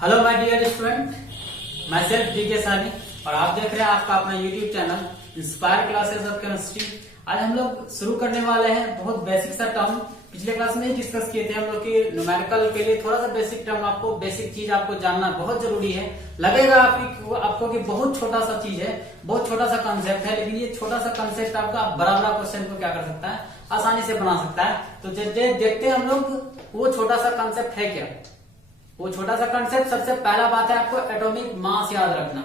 Hello my dear student, मैं self DK सानी और आप देख रहे हैं आपका अपना YouTube channel inspire classes of chemistry. आज हम लोग शुरू करने वाले हैं बहुत बेसिक सा टर्म। पिछले क्लास में ही डिस्कस किए थे हम लोग की न्यूमेरिकल के लिए थोड़ा सा बेसिक टर्म, आपको बेसिक चीज आपको जानना बहुत जरूरी है। लगेगा आपको कि बहुत छोटा सा चीज है, बहुत छोटा सा कंसेप्ट है, लेकिन ये छोटा सा कंसेप्ट आपका बड़ा बड़ा क्वेश्चन को क्या कर सकता है, आसानी से बना सकता है। तो देखते हैं हम लोग वो छोटा सा कंसेप्ट है क्या। वो छोटा सा कंसेप्ट, सबसे पहला बात है आपको एटॉमिक मास याद रखना,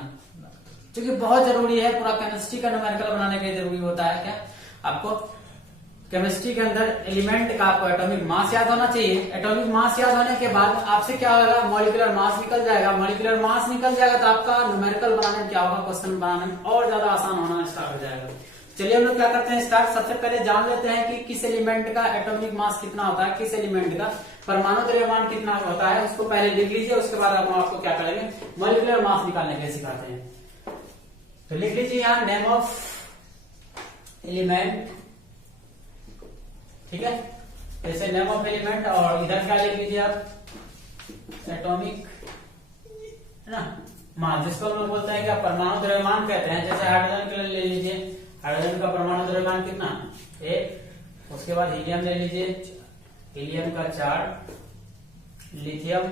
क्योंकि बहुत जरूरी है। पूरा केमिस्ट्री का न्यूमेरिकल बनाने के लिए जरूरी होता है क्या, आपको केमिस्ट्री के अंदर एलिमेंट का आपको एटॉमिक मास याद होना चाहिए। एटॉमिक मास याद होने के बाद आपसे क्या होगा, मॉलिक्यूलर मास निकल जाएगा। मॉलिक्यूलर मास निकल जाएगा तो आपका न्यूमेरिकल बनाने में क्या होगा, क्वेश्चन बनाने में और ज्यादा आसान होना स्टार्ट हो जाएगा। चलिए हम लोग क्या करते हैं स्टार्ट। सबसे पहले जान लेते हैं कि किस एलिमेंट का एटॉमिक मास कितना होता है, किस एलिमेंट का परमाणु द्रव्यमान कितना होता है, उसको पहले लिख लीजिए। उसके बाद हम आपको क्या करेंगे, मॉलिक्यूलर मास निकालने के सिखाते हैं। तो लिख लीजिए यहाँ नेम ऑफ एलिमेंट, ठीक है। जैसे नेम ऑफ एलिमेंट और इधर क्या लिख लीजिए आप, एटॉमिक है ना मास, जिसको हम लोग बोलते हैं क्या, परमाणु द्रव्यमान कहते हैं। जैसे हाइड्रोजन के लिए ले लीजिए, हाइड्रोजन का परमाणु द्रव्यमान कितना, 1। उसके बाद हीलियम ले लीजिए, हीलियम का 4, लिथियम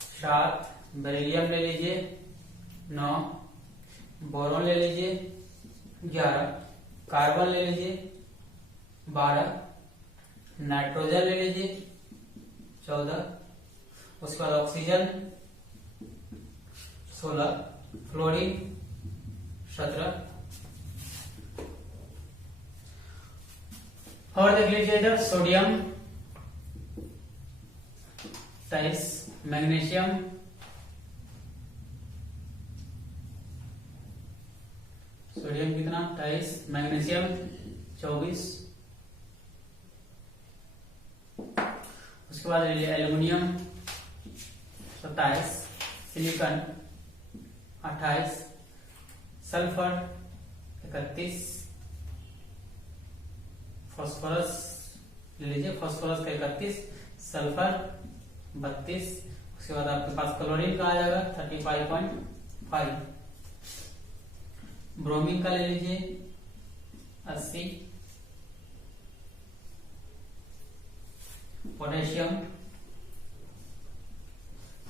7, बेरिलियम ले लीजिए 9, बोरोन ले लीजिए 11, कार्बन ले लीजिए 12, नाइट्रोजन ले लीजिए 14, उसके बाद ऑक्सीजन 16, फ्लोरीन 17। और देख लीजिए इधर सोडियम 23, मैग्नीशियम 23, मैग्नीशियम 24। उसके बाद ले लीजिए एल्यूमिनियम 27, सिलिकॉन 28, सल्फर 31, फास्फोरस ले लीजिए, फास्फोरस का 31, सल्फर 32। उसके बाद आपके पास क्लोरीन का आ जाएगा 35.5, ब्रोमीन का ले लीजिए 80, पोटेशियम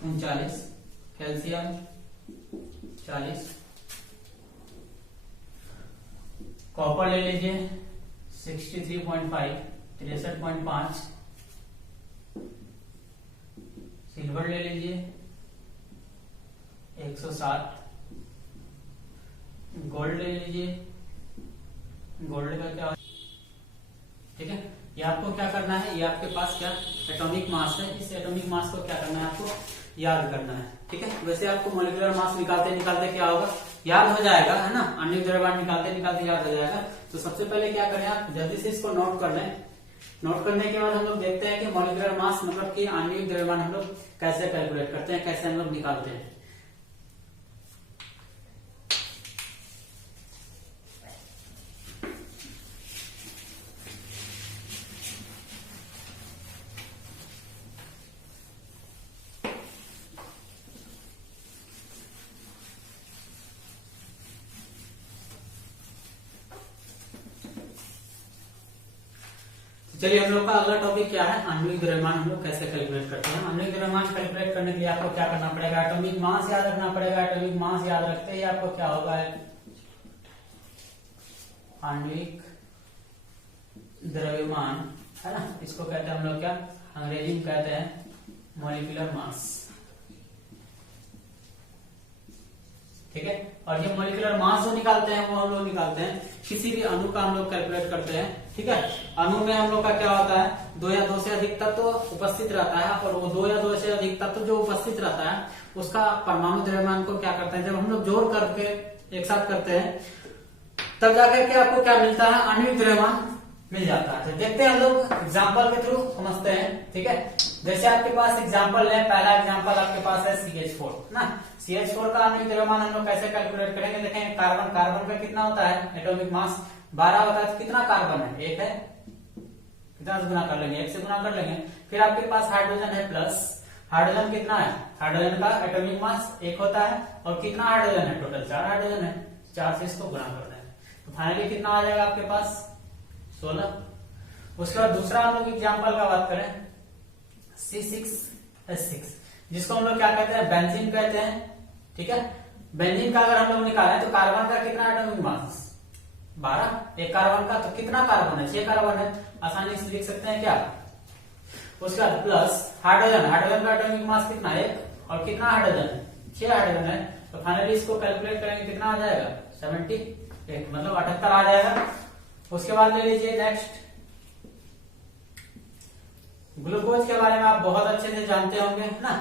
39, कैल्शियम 40, कॉपर ले लीजिए 63.5, 63.5, सिल्वर ले लीजिए 107, गोल्ड ले लीजिए, गोल्ड का क्या, ठीक है। ये आपको क्या करना है, ये आपके पास क्या एटॉमिक मास है, इस एटॉमिक मास को क्या करना है, आपको याद करना है, ठीक है। वैसे आपको मॉलिक्यूलर मास निकालते निकालते क्या होगा, याद हो जाएगा, है ना। आणविक द्रव्यमान निकालते निकालते याद हो जाएगा। तो सबसे पहले क्या करें, आप जल्दी से इसको नोट कर लें। नोट करने के बाद हम लोग देखते हैं कि मॉलिक्यूलर मास मतलब कि आणविक द्रव्यमान हम लोग कैसे कैलकुलेट करते हैं, कैसे हम लोग निकालते हैं। चलिए हम लोग का अगला टॉपिक क्या है, आणविक द्रव्यमान हम लोग कैसे कैलकुलेट करते हैं। आणविक द्रव्यमान कैलकुलेट करने के लिए आपको क्या करना पड़ेगा, एटॉमिक मास याद रखना पड़ेगा। एटॉमिक मास याद रखते ही आपको क्या होगा, आणविक द्रव्यमान, है ना। इसको कहते हैं हम लोग क्या, अंग्रेजी में कहते हैं मॉलिक्यूलर मास, ठीक है। और ये मॉलिक्यूलर मास जो निकालते हैं वो हम लोग निकालते हैं किसी भी अणु का हम लोग कैलकुलेट करते हैं, ठीक है। अणु में हम लोग का क्या होता है, 2 या 2 से अधिक तत्व उपस्थित रहता है, और वो 2 या 2 से अधिक तत्व जो उपस्थित रहता है उसका परमाणु द्रव्यमान को क्या करते हैं, जब हम लोग जोड़ करके एक साथ करते हैं तब जाकर के आपको क्या मिलता है, आणविक द्रव्यमान मिल जाता है। तो देखते हैं हम लोग एग्जाम्पल के थ्रू समझते हैं, ठीक है। जैसे आपके पास एग्जाम्पल है, पहला एग्जाम्पल आपके पास है CH4 ना। CH4 का आणविक द्रव्यमान हम लोग कैसे कैलकुलेट करेंगे, देखें कार्बन, कार्बन का कितना होता है एटॉमिक मास 12 होता है। तो कितना कार्बन है, 1 है, कितना से गुना कर लेंगे, 1 से गुना कर लेंगे। फिर आपके पास हाइड्रोजन है प्लस, हाइड्रोजन कितना है, हाइड्रोजन का एटॉमिक मास 1 होता है और कितना हाइड्रोजन है, टोटल 4 हाइड्रोजन है, 4 से इसको गुणा करना है तो फाइनली कितना आ जाएगा आपके पास 16। उसके बाद दूसरा हम लोग एग्जाम्पल का बात करें C6H6 जिसको हम लोग क्या कहते हैं, बेंजीन कहते हैं। ठीक है, बेंजीन का अगर हम लोग निकालें तो कार्बन का कितना एटॉमिक मास 12, एक कार्बन का तो कितना कार्बन है 6 कार्बन है, आसानी से लिख सकते हैं क्या। उसके बाद प्लस हाइड्रोजन, हाइड्रोजन का एटॉमिक मास कितना है 1 और कितना हाइड्रोजन है 6 हाइड्रोजन है तो फाइनली इसको कैलकुलेट करेंगे कितना आ जाएगा 78 मतलब 78 आ जाएगा। उसके बाद ले लीजिए नेक्स्ट ग्लूकोज के बारे में आप बहुत अच्छे से जानते होंगे है ना।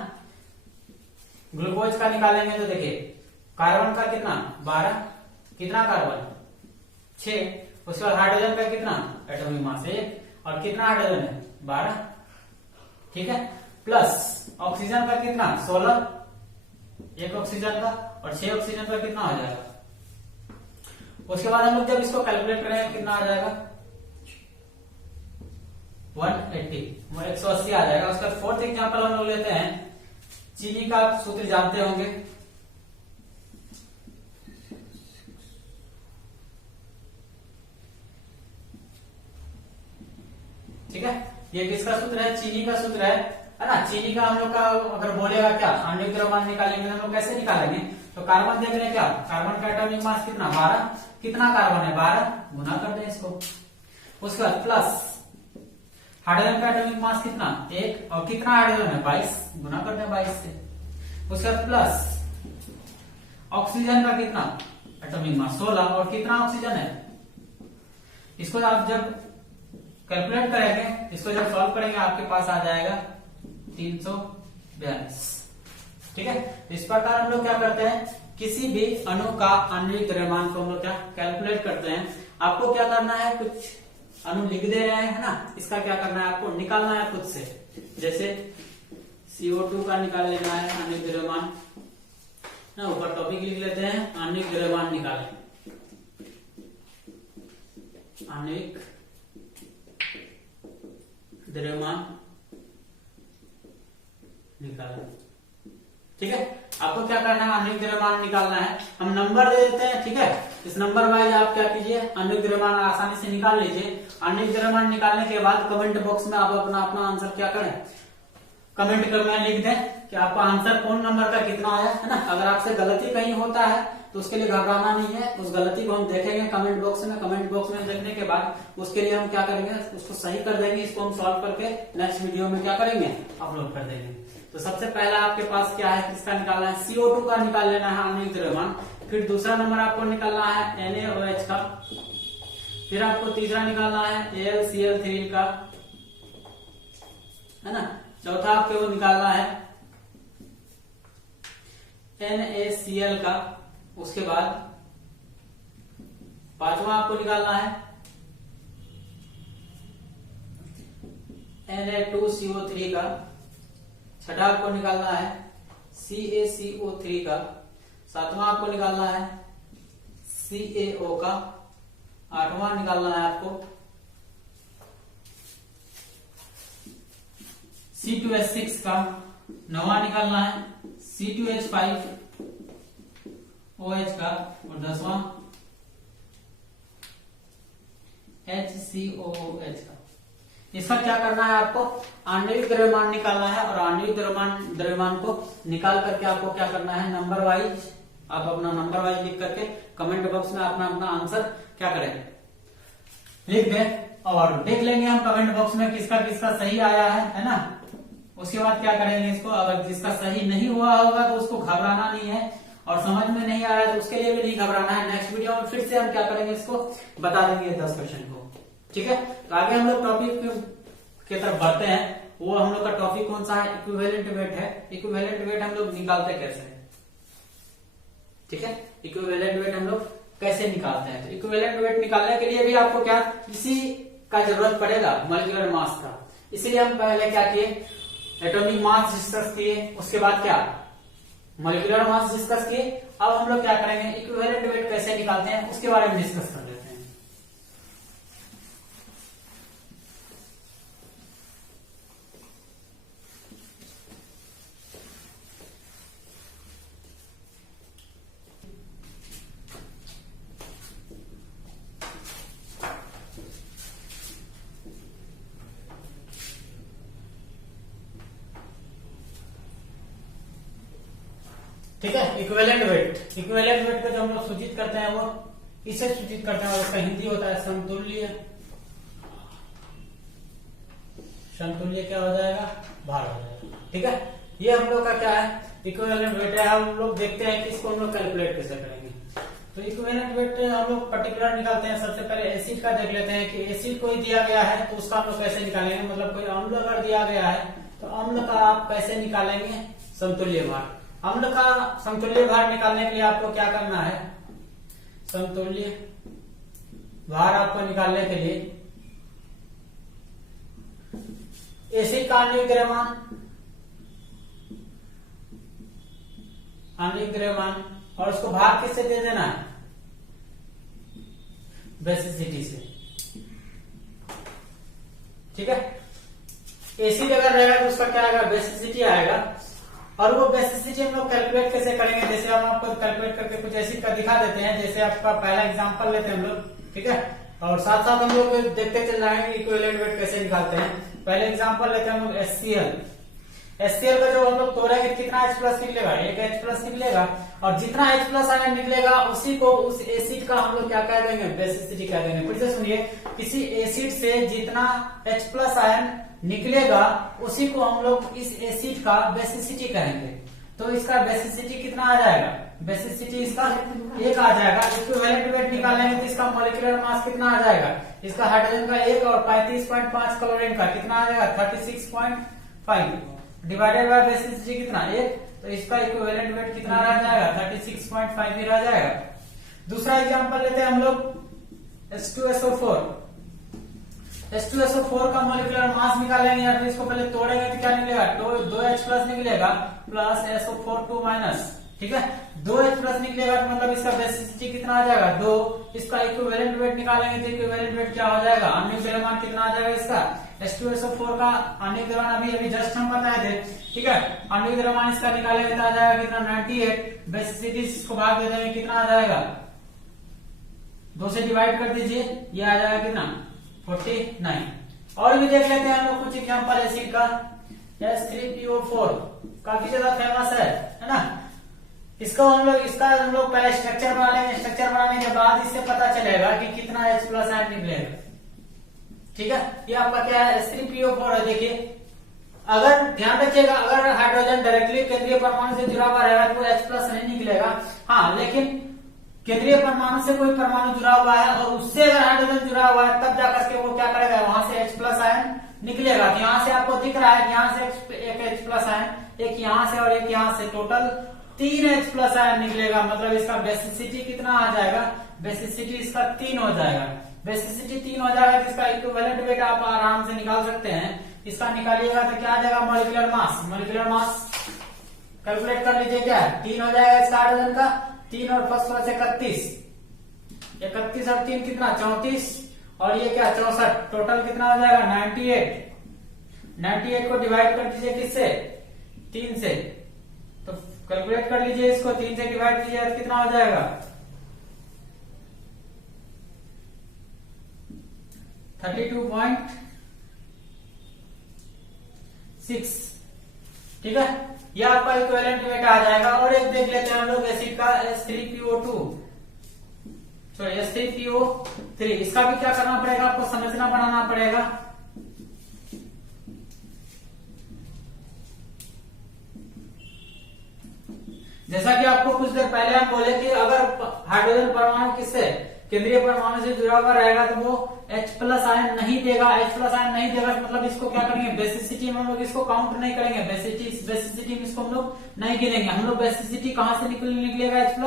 ग्लूकोज का निकालेंगे तो देखिए कार्बन का कितना 12, कितना कार्बन 6, उसके बाद हाइड्रोजन का कितना एटॉमिक मास 1 और कितना हाइड्रोजन है 12। ठीक है, प्लस ऑक्सीजन का कितना 16, एक ऑक्सीजन का और 6 ऑक्सीजन का कितना आ जाएगा। उसके बाद हम लोग जब इसको कैलकुलेट करेंगे कितना आ जाएगा 180 आ जाएगा। उसका फोर्थ एग्जांपल हम लोग लेते हैं, चीनी का सूत्र जानते होंगे, ठीक है, ये किसका सूत्र है, चीनी का सूत्र है ना। चीनी का हम लोग का अगर बोलेगा क्या आणविक द्रव्यमान निकालेंगे हम लोग कैसे निकालेंगे, तो कार्बन देख रहे हैं क्या, कार्बन का एटॉमिक मास कितना 12, कितना कार्बन है 12, गुना कर दें इसको। उसके बाद प्लस हाइड्रोजन का एटॉमिक मास कितना 1 और कितना हाइड्रोजन है 22, गुना कर दें 22 से। उसके बाद प्लस ऑक्सीजन का कितना एटॉमिक मास 16 और कितना ऑक्सीजन है, इसको आप जब कैलकुलेट करेंगे, इसको जब सॉल्व करेंगे आपके पास आ जाएगा 342। ठीक है, इस प्रकार हम लोग क्या करते हैं, किसी भी अणु का आणविक द्रव्यमान को हम लोग क्या कैलकुलेट करते हैं। आपको क्या करना है, कुछ अणु लिख दे रहे हैं है ना, इसका क्या करना है आपको निकालना है खुद से। जैसे CO2 का निकाल लेना है आणविक द्रव्यमान ना, ऊपर टॉपिक लिख लेते हैं आणविक द्रव्यमान निकालें, आणविक द्रव्यमान निकालें। ठीक है, आपको क्या करना है, आणविक द्रव्यमान निकालना है। हम नंबर दे देते हैं, ठीक है, इस नंबर वाइज आप क्या कीजिए, आणविक द्रव्यमान आसानी से निकाल लीजिए। आणविक द्रव्यमान निकालने के बाद कमेंट बॉक्स में आप अपना अपना आंसर क्या करें, कमेंट करके लिख दें कि आपका आंसर कौन नंबर का कितना आया है ना। अगर आपसे गलती कहीं होता है तो उसके लिए घबराना नहीं है, उस गलती को हम देखेंगे कमेंट बॉक्स में। कमेंट बॉक्स में देखने के बाद उसके लिए हम क्या करेंगे, उसको सही कर देंगे, इसको हम सॉल्व करके नेक्स्ट वीडियो में क्या करेंगे, अपलोड कर देंगे। तो सबसे पहला आपके पास क्या है, किसका निकालना है, CO2 का निकाल लेना है आणविक द्रव्यमान। फिर दूसरा नंबर आपको निकालना है NaOH का, फिर आपको तीसरा निकालना है AlCl3 का, है ना। चौथा आपको निकालना है NaCl का। उसके बाद पांचवा आपको निकालना है Na2CO3 का। छठा आपको निकालना है CaCO3 का। सातवां आपको निकालना है CaO का। आठवां निकालना है आपको C2H6 का। नौवां निकालना है C2H5 OH का। और 10वां HCOOH का। इसका क्या करना है, आपको आणविक द्रव्यमान निकालना है और आणविक द्रव्यमान को निकाल करके आपको क्या करना है, नंबर वाइज आप अपना नंबर वाइज लिख करके कमेंट बॉक्स में अपना अपना आंसर क्या करें लिख दें और देख लेंगे हम कमेंट बॉक्स में किसका किसका सही आया है ना। उसके बाद क्या करेंगे, इसको अगर जिसका सही नहीं हुआ होगा तो उसको घबराना नहीं है, और समझ में नहीं आया तो उसके लिए भी नहीं घबराना है। नेक्स्ट वीडियो में फिर से हम क्या करेंगे, इसको बता देंगे 10 क्वेश्चन को। ठीक है, तो आगे हम लोग टॉपिक की तरफ बढ़ते हैं। वो हम लोग का टॉपिक कौन सा है, इक्विवेलेंट वेट है। इक्विवेलेंट वेट हम लोग निकालते कैसे हैं, ठीक है, इक्विवेलेंट वेट हम लोग कैसे निकालते हैं। तो इक्विवेलेंट वेट निकालने के लिए भी आपको क्या किसी का जरूरत पड़ेगा, मॉलिक्यूलर मास का। इसलिए हम पहले क्या किए, एटॉमिक मास डिस्कस किए, उसके बाद क्या मॉलिक्यूलर मास डिस्कस किए। अब हम लोग क्या करेंगे, इक्विवेलेंट वेट कैसे निकालते हैं उसके बारे में डिस्कस कर लेते हैं। ठीक है। इक्विवेलेंट वेट, इक्विवेलेंट वेट को जो हम लोग सूचित करते हैं वो इसे सूचित करते हैं और उसका हिंदी होता है समतुल्य। समतुल्य क्या हो जाएगा, भार हो जाएगा। ठीक है, ये हम लोग का क्या है, इक्विवेलेंट वेट है। हम लोग देखते हैं कि इसको हम लोग कैलकुलेट कैसे करेंगे। तो इक्विवेलेंट वेट हम लोग पर्टिकुलर निकालते हैं। सबसे पहले एसिड का देख लेते हैं कि एसिड कोई दिया गया है तो उसका हम लोग कैसे निकालेंगे, मतलब कोई अम्ल अगर दिया गया है तो अम्ल का आप कैसे निकालेंगे, समतुल्य भार। अम्ल का समतुल्य भार निकालने के लिए आपको क्या करना है, समतुल्य भार आपको निकालने के लिए एसिड का आणविक द्रव्यमान, आणविक द्रव्यमान, और उसको भार किससे दे देना है, बेसिसिटी से। ठीक है, एसिड अगर रहेगा तो उसका क्या आएगा, बेसिसिटी आएगा। और वो बेसिसिटी हम लोग कैलकुलेट कैसे करेंगे, जैसे हम आपको कैलकुलेट करके कुछ एसिड का दिखा देते हैं। जैसे आपका पहला एग्जांपल लेते हैं हम लोग, ठीक है, और साथ साथ हम लोग देखते चल जाएंगे इक्विवेलेंट वेट कैसे निकालते हैं। पहले एग्जांपल लेते हैं हम लोग HCl। HCl का जो हम लोग तोड़ेंगे कितना H+ निकलेगा, एक H+ निकलेगा, और जितना H+ आयन निकलेगा उसी को उस एसिड का हम लोग क्या कह देंगे, बेसिसिटी कह देंगे। फिर से सुनिए, किसी एसिड से जितना H+ आयन निकलेगा उसी को हम लोग इस एसिड का बेसिसिटी कहेंगे। तो इसका बेसिसिटी कितना आ जाएगा, बेसिसिटी इसका 1 आ जाएगा। इक्विवेलेंट वेट निकालेंगे तो इसका मॉलिक्यूलर मास कितना आ जाएगा, इसका हाइड्रोजन का 1 और 35.5 क्लोरीन का कितना आ जाएगा, 36.5 डिवाइडेड बाय बेसिसिटी कितना 1, तो इसका इक्विवेलेंट वेट कितना रह जाएगा, 36.5 ही रह जाएगा। दूसरा एग्जांपल लेते हैं हम लोग H2SO4। H2SO4 का मॉलिक्यूलर मास निकालेंगे या फिर इसको पहले तोड़ेंगे तो क्या निकलेगा, 2H+ निकलेगा प्लस SO4 2-। ठीक है, 2H+ निकलेगा तो मतलब इसका बेसिसिटी कितना आ जाएगा 2। इसका इक्विवेलेंट वेट निकालेंगे तो इक्विवेलेंट वेट क्या हो जाएगा, आणविक द्रव्यमान कितना आ जाएगा इसका, H2SO4 का आणविक द्रव्यमान अभी जस्ट हम बताए थे। ठीक है, आणविक द्रव्यमान इसका निकालेंगे तो आ जाएगा कितना 98। बेसिसिटी इसको भाग दे देंगे कितना आ जाएगा, 2 से डिवाइड कर दीजिए, ये आ जाएगा कितना 49। और भी देख लेते हैं हम लोग कुछ एग्जांपल एसिड का। H3PO4 काफी ज्यादा फेमस है ना। इसका हम लोग पहले स्ट्रक्चर बना लेंगे। स्ट्रक्चर बनाने के बाद इससे पता चलेगा कि कितना H+ आयन निकलेगा। ठीक है, ये आपका क्या है, H3PO4 है। देखिए, अगर ध्यान रखिएगा, अगर हाइड्रोजन डायरेक्टली केंद्रीय परमाणु से जुड़ा हुआ रहेगा तो H+ नहीं निकलेगा। हाँ, लेकिन केंद्रीय परमाणु से कोई परमाणु जुड़ा हुआ है और उससे अगर हाइड्रोजन जुड़ा हुआ है तब जाकर के वो क्या करेगा, वहां से H+ आयन निकलेगा। तो यहाँ से आपको दिख रहा है कि यहाँ से एक H+ आयन, एक यहाँ से और एक यहाँ से, टोटल 3 H+ आयन निकलेगा। मतलब इसका बेसिसिटी कितना आ जाएगा, बेसिसिटी इसका 3 हो जाएगा। बेसिसिटी 3 हो जाएगा तो इसका इक्विवेलेंट वेट आप आराम से निकाल सकते हैं। इसका निकालिएगा तो क्या आ जाएगा, molecular mass. Molecular mass calculate कर लीजिए, क्या है 3 हो जाएगा इसका हाइड्रोजन का, 3 और फर्स्ट वाला 31, 31 और 3 कितना 34, और ये क्या 64, टोटल कितना हो जाएगा 98। 98 को डिवाइड कर दीजिए किससे, 3 से, तो कैलकुलेट कर लीजिए इसको, 3 से डिवाइड कीजिए तो कितना हो जाएगा 32.6। ठीक है, यह आपका इक्विवेलेंट वेट आ जाएगा। और एक देख लेते हैं हम लोग एसिड का H3PO2, सॉरी H3PO3। इसका भी क्या करना पड़ेगा, आपको संरचना बनाना पड़ेगा। जैसा कि आपको कुछ देर पहले हम बोले कि अगर हाइड्रोजन परमाणु किससे, केंद्रीय परमाणु से जुड़ा हुआ रहेगा तो वो H+ आयन नहीं देगा। H+ आयन नहीं देगा तो मतलब इसको क्या करेंगे, बेसिसिटी में हम लोग इसको काउंट नहीं करेंगे। बेसिसिटी में इसको हम लोग नहीं गिनेंगे। हम लोग बेसिसिटी कहां से निकलेगा H+,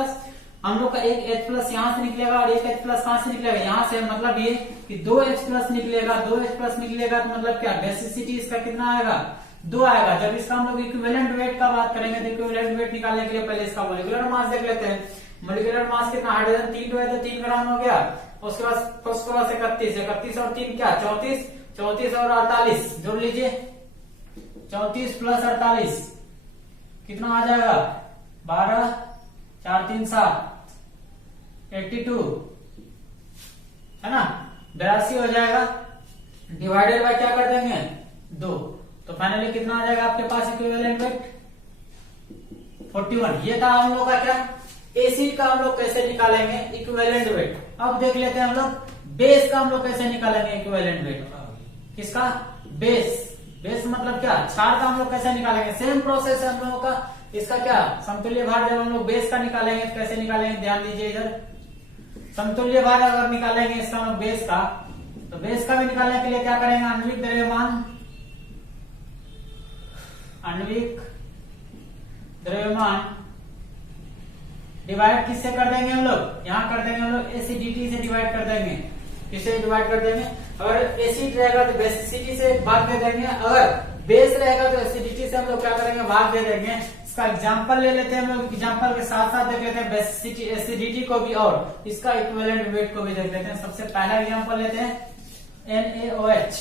हम लोग का एक H+ यहां से निकलेगा और एक H+ कहां से निकलेगा, यहां से। मतलब ये कि 2 H+ निकलेगा, 2 H+ निकलेगा तो मतलब क्या, बेसिसिटी इसका कितना आएगा 2 आएगा। जब इसका हम लोग इक्विवेलेंट वेट का बात करेंगे तो इक्विवेलेंट वेट निकालने के लिए पहले इसका मॉलिक्यूलर मास देख लेते हैं। मॉलिक्यूलर मास कितना, हाइड्रोजन 3 है तो 3 ग्राम हो गया। उसके बाद फर्स्ट वाला 31 और 3 क्या 34 और 48 जोड़ लीजिए, 34 प्लस 48 कितना आ जाएगा 12, 4 3 7 82 है ना, 82 हो जाएगा। डिवाइडेड बाय क्या कर देंगे 2, तो फाइनली कितना आ जाएगा आपके पास इक्विवेलेंट वेट 41। ये था हम लोग का क्या, एसिड का हम लोग कैसे निकालेंगे इक्विवेलेंट वेट। अब देख लेते हैं हम लोग बेस का हम लोग कैसे निकालेंगे इक्विवेलेंट वेट। किसका, बेस मतलब क्या, क्षार का हम लोग कैसे निकालेंगे। सेम प्रोसेस है हम लोगों का। इसका क्या, समतुल्य भार जब हम लोग बेस का निकालेंगे तो कैसे निकालेंगे, ध्यान दीजिए इधर। समतुल्य भार अगर निकालेंगे इसका हम लोग बेस का, तो बेस का भी निकालने के लिए क्या करेंगे, आणविक द्रव्यमान डिवाइड किससे कर देंगे हम लोग, यहाँ कर देंगे हम लोग एसिडिटी से डिवाइड कर देंगे। किससे डिवाइड कर देंगे, अगर एसिड रहेगा तो बेसिसिटी से भाग दे देंगे, अगर बेस रहेगा तो एसिडिटी से हम लोग क्या करेंगे, भाग दे देंगे। इसका एग्जांपल ले लेते हैं हम लोग, एग्जांपल के साथ साथ देख लेते हैं बेसिसिटी एसिडिटी को भी और इसका इक्विवेलेंट वेट को भी देख लेते हैं। सबसे पहला एग्जांपल लेते हैं NaOH।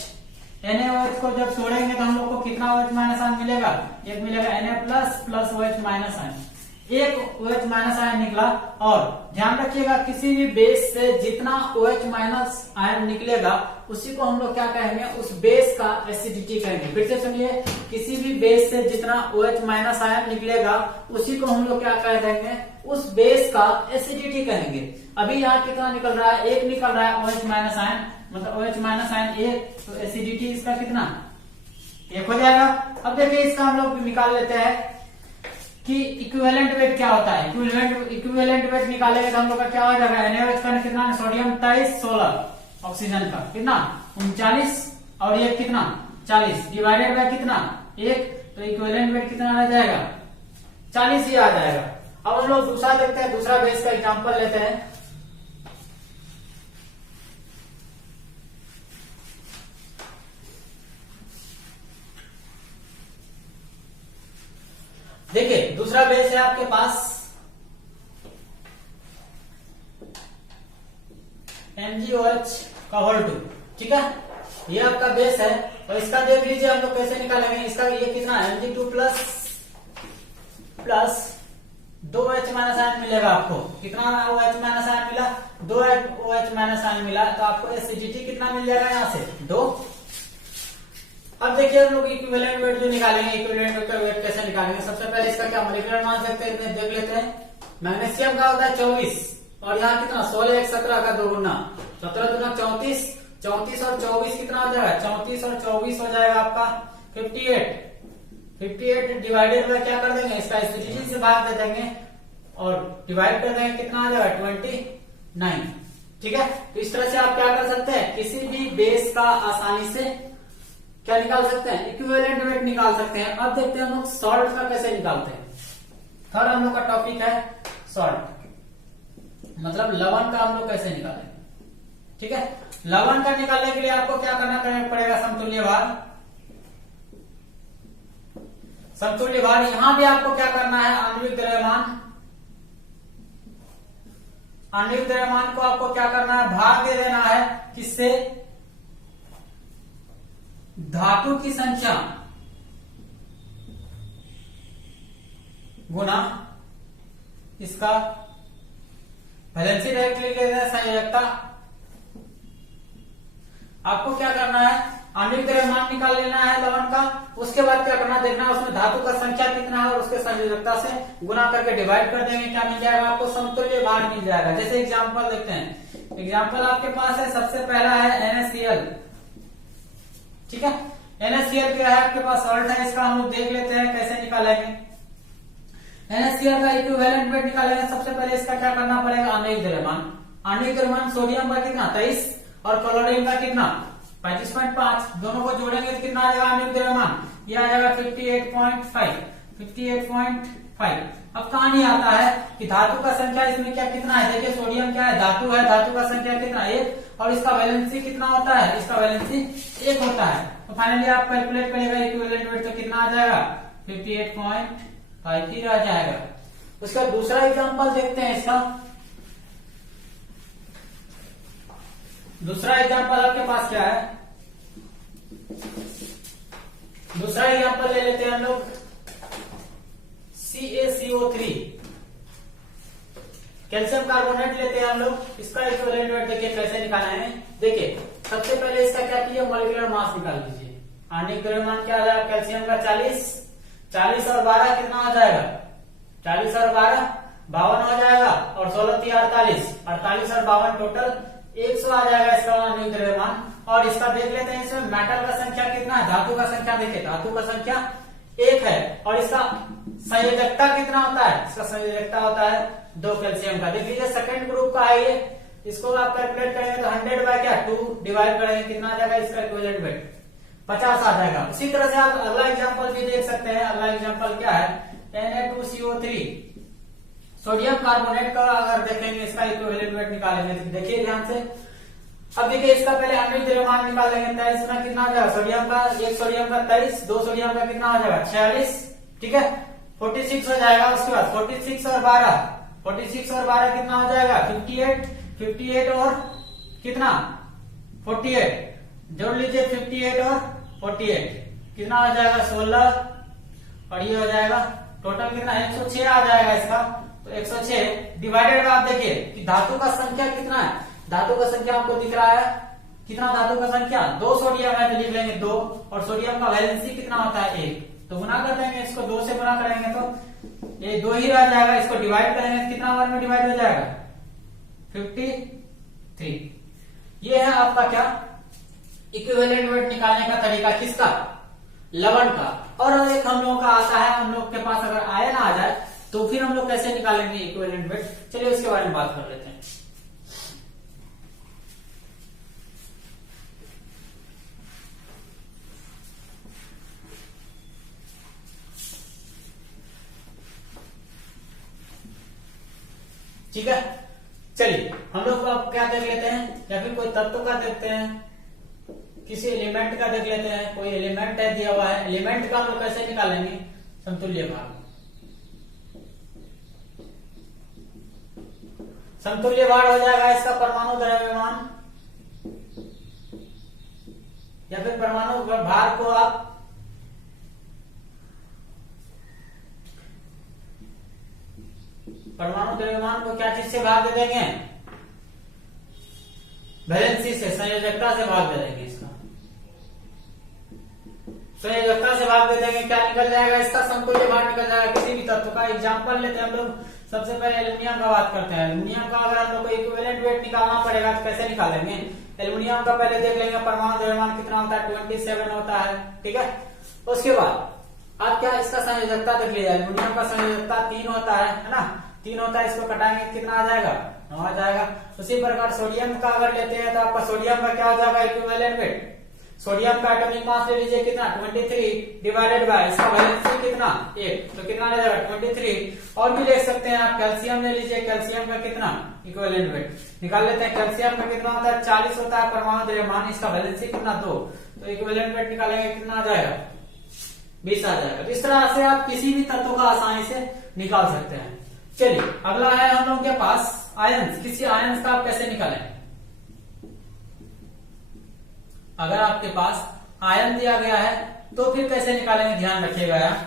NaOH को जब छोड़ेंगे तो हम लोग को कितना OH माइनस आयन मिलेगा, एक मिलेगा Na plus OH minus ion, एक OH माइनस आयन निकला। और ध्यान रखिएगा किसी भी बेस से जितना OH माइनस आयन निकलेगा उसी को हम लोग क्या कहेंगे, उस बेस का एसिडिटी कहेंगे। फिर से सुनिए, किसी भी बेस से जितना OH माइनस आयन निकलेगा उसी को हम लोग क्या कह देंगे, उस बेस का एसिडिटी कहेंगे। अभी यहाँ कितना निकल रहा है, एक निकल रहा है OH माइनस आयन, मतलब OH माइनस आयन एक, तो एसिडिटी इसका कितना, एक हो जाएगा। अब देखिए इसका हम लोग निकाल लेते हैं कि इक्विवेलेंट वेट क्या होता है। इक्विवेलेंट वेट निकालेंगे तो हम लोग का क्या हो जाएगा, NaOH का कितना, सोडियम 23, 16, ऑक्सीजन का कितना 39 और ये कितना 40 डिवाइडेड बाय कितना 1, तो इक्विवेलेंट वेट कितना आ जाएगा, 40 ही आ जाएगा। अब हम लोग दूसरा देखते हैं, दूसरा बेस का एग्जांपल लेते हैं। देखिए दूसरा बेस है आपके पास MgOH का होल 2, ठीक है, ये आपका बेस है। और इसका देख लीजिए हम लोग कैसे निकालेंगे, इसका ये कितना Mg2 plus 2 OH minus ion मिलेगा आपको। कितना OH माइनस आयन मिला, 2 OH माइनस आयन मिला, तो आपको एसिडिटी कितना मिल जाएगा यहाँ से 2। अब देखिए हम लोग इक्विवेलेंट वेट जो निकालेंगे, इक्विवेलेंट वेट का वेट कैसे निकालेंगे। सबसे पहले इसका क्या मॉलिक्यूलर मास देखते हैं, देख लेते हैं। मैग्नीशियम का होता है 24 और यहाँ कितना 16 1 17 का 2 गुना 17 दूना 34, 34 और 24 कितना हो जाएगा, 34 और 24 हो जाएगा आपका 58 डिवाइडेड बाय क्या कर देंगे, इसका एसिडिटी से भाग दे देंगे और डिवाइड कर देंगे, कितना आ जाएगा 29, ठीक है। तो इस तरह से आप क्या कर सकते हैं, किसी भी बेस का आसानी से क्या निकाल सकते हैं, इक्विवेलेंट वेट निकाल सकते हैं। अब देखते हैं हम लोग सॉल्ट का कैसे निकालते हैं। थर्ड हम लोग का टॉपिक है सॉल्ट, मतलब लवण का हम लोग कैसे निकालेंगे, ठीक है। लवण का निकालने के लिए आपको क्या करना पड़ेगा, समतुल्य भार। यहां भी आपको क्या करना है, आणविक द्रव्यमान को आपको क्या करना है, भाग दे देना है किससे, धातु की संख्या गुना इसका वैलेंसी संयोजकता। आपको क्या करना है, आणविक द्रव्यमान निकाल लेना है लवण का, उसके बाद क्या करना, देखना है उसमें धातु का संख्या कितना है और उसके संयोजकता से गुना करके डिवाइड कर देंगे, क्या मिल जाएगा आपको, समतुल्य भार मिल जाएगा। जैसे एग्जांपल देखते हैं, एग्जांपल आपके पास है, सबसे पहला है NaCl, ठीक है। NaCl क्या है आपके पास, सॉल्ट है, इसका हम लोग देख लेते हैं कैसे निकालेंगे। NaCl का इक्विवेलेंट वेट निकालेंगे। सबसे पहले इसका क्या करना पड़ेगा, आणविक द्रव्यमान सोडियम का कितना 23 और क्लोरीन का कितना 35.5, दोनों को जोड़ेंगे तो कितना आ जाएगा आणविक द्रव्यमान, ये आ जाएगा 58.5। अब कहानी आता है कि धातु का संख्या इसमें क्या कितना है, देखिए सोडियम क्या है, धातु है, धातु का संख्या कितना 1 और इसका वैलेंसी कितना होता है, इसका वैलेंसी 1 होता है। तो फाइनली आप कैलकुलेट करिएगा इक्विवेलेंट वेट तो कितना आ जाएगा 58.5 ही रह जाएगा। उसका दूसरा एग्जांपल देखते हैं इसका। दूसरा एग्जांपल आपके पास क्या है, दूसरा एग्जांपल ले लेते हैं हम लोग CaCO3, कैल्शियम कार्बोनेट लेते हैं हम लोग। इसका इक्विवेलेंट वेट देखिए कैसे निकालना है। देखिए सबसे पहले इसका क्या कीजिए, मॉलिक्यूलर मास निकाल लीजिए। आणविक द्रव्यमान क्या आ जाएगा, कैल्शियम का 40 और 12 कितना आ जाएगा 40 और 12 52 हो जाएगा, और 16 3 48, 48 और 52 टोटल 100 आ जाएगा इसका आण्विक द्रव्यमान। और इसका देख लेते हैं, इसमें मेटल का संख्या कितना है, धातु का संख्या देखिए, धातु का संख्या 1 है, और इसका संयोजकता कितना होता है, इसका संयोजकता होता है 2 कैल्शियम का। देख लीजिए सेकंड ग्रुप का है ये, इसको आप कैलकुलेट करेंगे तो 100 बाय क्या 2 डिवाइड करेंगे, कितना आ जाएगा इसका इक्विवेलेंट वेट 50 आ जाएगा। उसी तरह से आप अगला एग्जांपल भी देख सकते हैं। अगला एग्जांपल क्या है, Na2CO3 सोडियम कार्बोनेट का अगर देखेंगे, इसका इक्विवेलेंट वेट निकालेंगे तो देखिए ध्यान से। अब देखिए इसका पहले आण्विक द्रव्यमान निकालेंगे, 23 में कितना आ जाएगा सोडियम का, 1 सोडियम का 23, 2 सोडियम का कितना हो जाएगा 46, ठीक है 46 हो जाएगा। उसके बाद 46 और 12, 46 और 12 कितना हो जाएगा 58, 58 और कितना 48, जोड़ लीजिए 58 और 48 कितना हो जाएगा 16, और ये हो जाएगा टोटल कितना 106 आ जाएगा इसका। तो 106 डिवाइडेड आप देखिए कि धातु का संख्या कितना है, धातु का संख्या आपको दिख रहा है कितना, धातु का संख्या 2 सोडियम है तो लिख लेंगे 2, और सोडियम का वैलेंसी कितना होता है 1, तो गुना कर देंगे, इसको 2 से गुना करेंगे तो ये 2 ही रह जाएगा। इसको डिवाइड करेंगे तो कितना बार में डिवाइड हो जाएगा 53। ये है आपका क्या इक्विवेलेंट वेट निकालने का तरीका, किसका, लवण का। और एक हम लोगों का आता है, हम लोग के पास अगर आयन आ जाए तो फिर हम लोग कैसे निकालेंगे इक्विवेलेंट वेट, चलिए उसके बारे में बात कर लेते हैं। ठीक है, चलिए हम लोग अब क्या देख लेते हैं, या फिर कोई तत्व का देखते हैं, किसी एलिमेंट का देख लेते हैं। कोई एलिमेंट है दिया हुआ है, एलिमेंट का हम लोग कैसे निकालेंगे, समतुल्य भार। समतुल्य भार हो जाएगा इसका परमाणु द्रव्यमान, या फिर परमाणु भार को आप परमाणु द्रव्यमान को क्या चीज से भाग दे देंगे, वैलेंसी से, संयोजकता से भाग दे देंगे, इसका संयोजकता से भाग दे देंगे, क्या निकल जाएगा इसका समतुल्य भार निकल जाएगा किसी भी तत्व का। एग्जांपल लेते हैं हम लोग, सबसे पहले एल्युमिनियम का बात करते हैं। एल्युमिनियम का अगर हम लोग को इक्विवेलेंट वेट निकालना पड़ेगा तो कैसे निकालेंगे, एल्युमिनियम का पहले देख लेंगे परमाणु द्रव्यमान कितना होता है 27 होता है, ठीक है। उसके बाद आप क्या इसका संयोजकता देख लीजिए, एल्युमिनियम का संयोजकता 3 होता है ना, 3 होता है, इसको कटाएंगे कितना आ जाएगा 9 आ जाएगा। उसी प्रकार सोडियम का अगर लेते हैं तो आपका सोडियम का क्या हो जाएगा इक्विवेलेंट वेट, सोडियम का एटॉमिक मास ले लीजिए कितना 23 डिवाइडेड बाय इसका वैलेंसी कितना 1, तो कितना आ जाएगा 23। और भी ले सकते हैं आप, कैल्शियम ले लीजिए, कैल्शियम का कितना इक्विवेलेंट वेट निकाल लेते हैं। कैल्शियम का कितना होता है 40 होता है परमाणु द्रव्यमान, इसका वैलेंसी कितना 2, तो इक्विवेलेंट वेट निकालेंगे कितना आ जाएगा 20 आ जाएगा। इस तरह से आप किसी भी तत्व का आसानी से निकाल सकते हैं। चलिए अगला है हम लोग के पास आयंस, किसी आयंस का आप कैसे निकालें। अगर आपके पास आयन दिया गया है तो फिर कैसे निकालेंगे, ध्यान रखिएगा यार।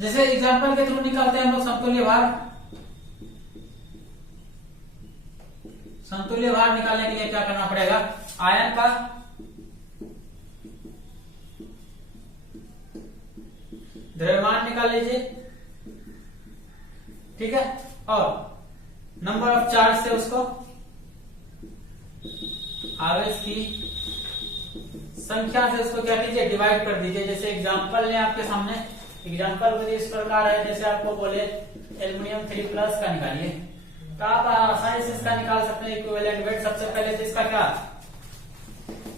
जैसे एग्जांपल के थ्रू निकालते हैं हम लोग समतुल्य भार। समतुल्य भार निकालने के लिए क्या करना पड़ेगा, आयन का द्रव्यमान निकाल लीजिए, ठीक है, और नंबर ऑफ चार्ज से उसको आवेश की संख्या से उसको क्या कीजिए डिवाइड कर दीजिए। जैसे एग्जांपल ने आपके सामने, एग्जांपल इस प्रकार है, जैसे आपको बोले एल्युमिनियम 3+ का निकालिए, तो आप आसानी से इसका निकाल सकते हैं इक्विवेलेंट वेट। सबसे पहले तो इसका क्या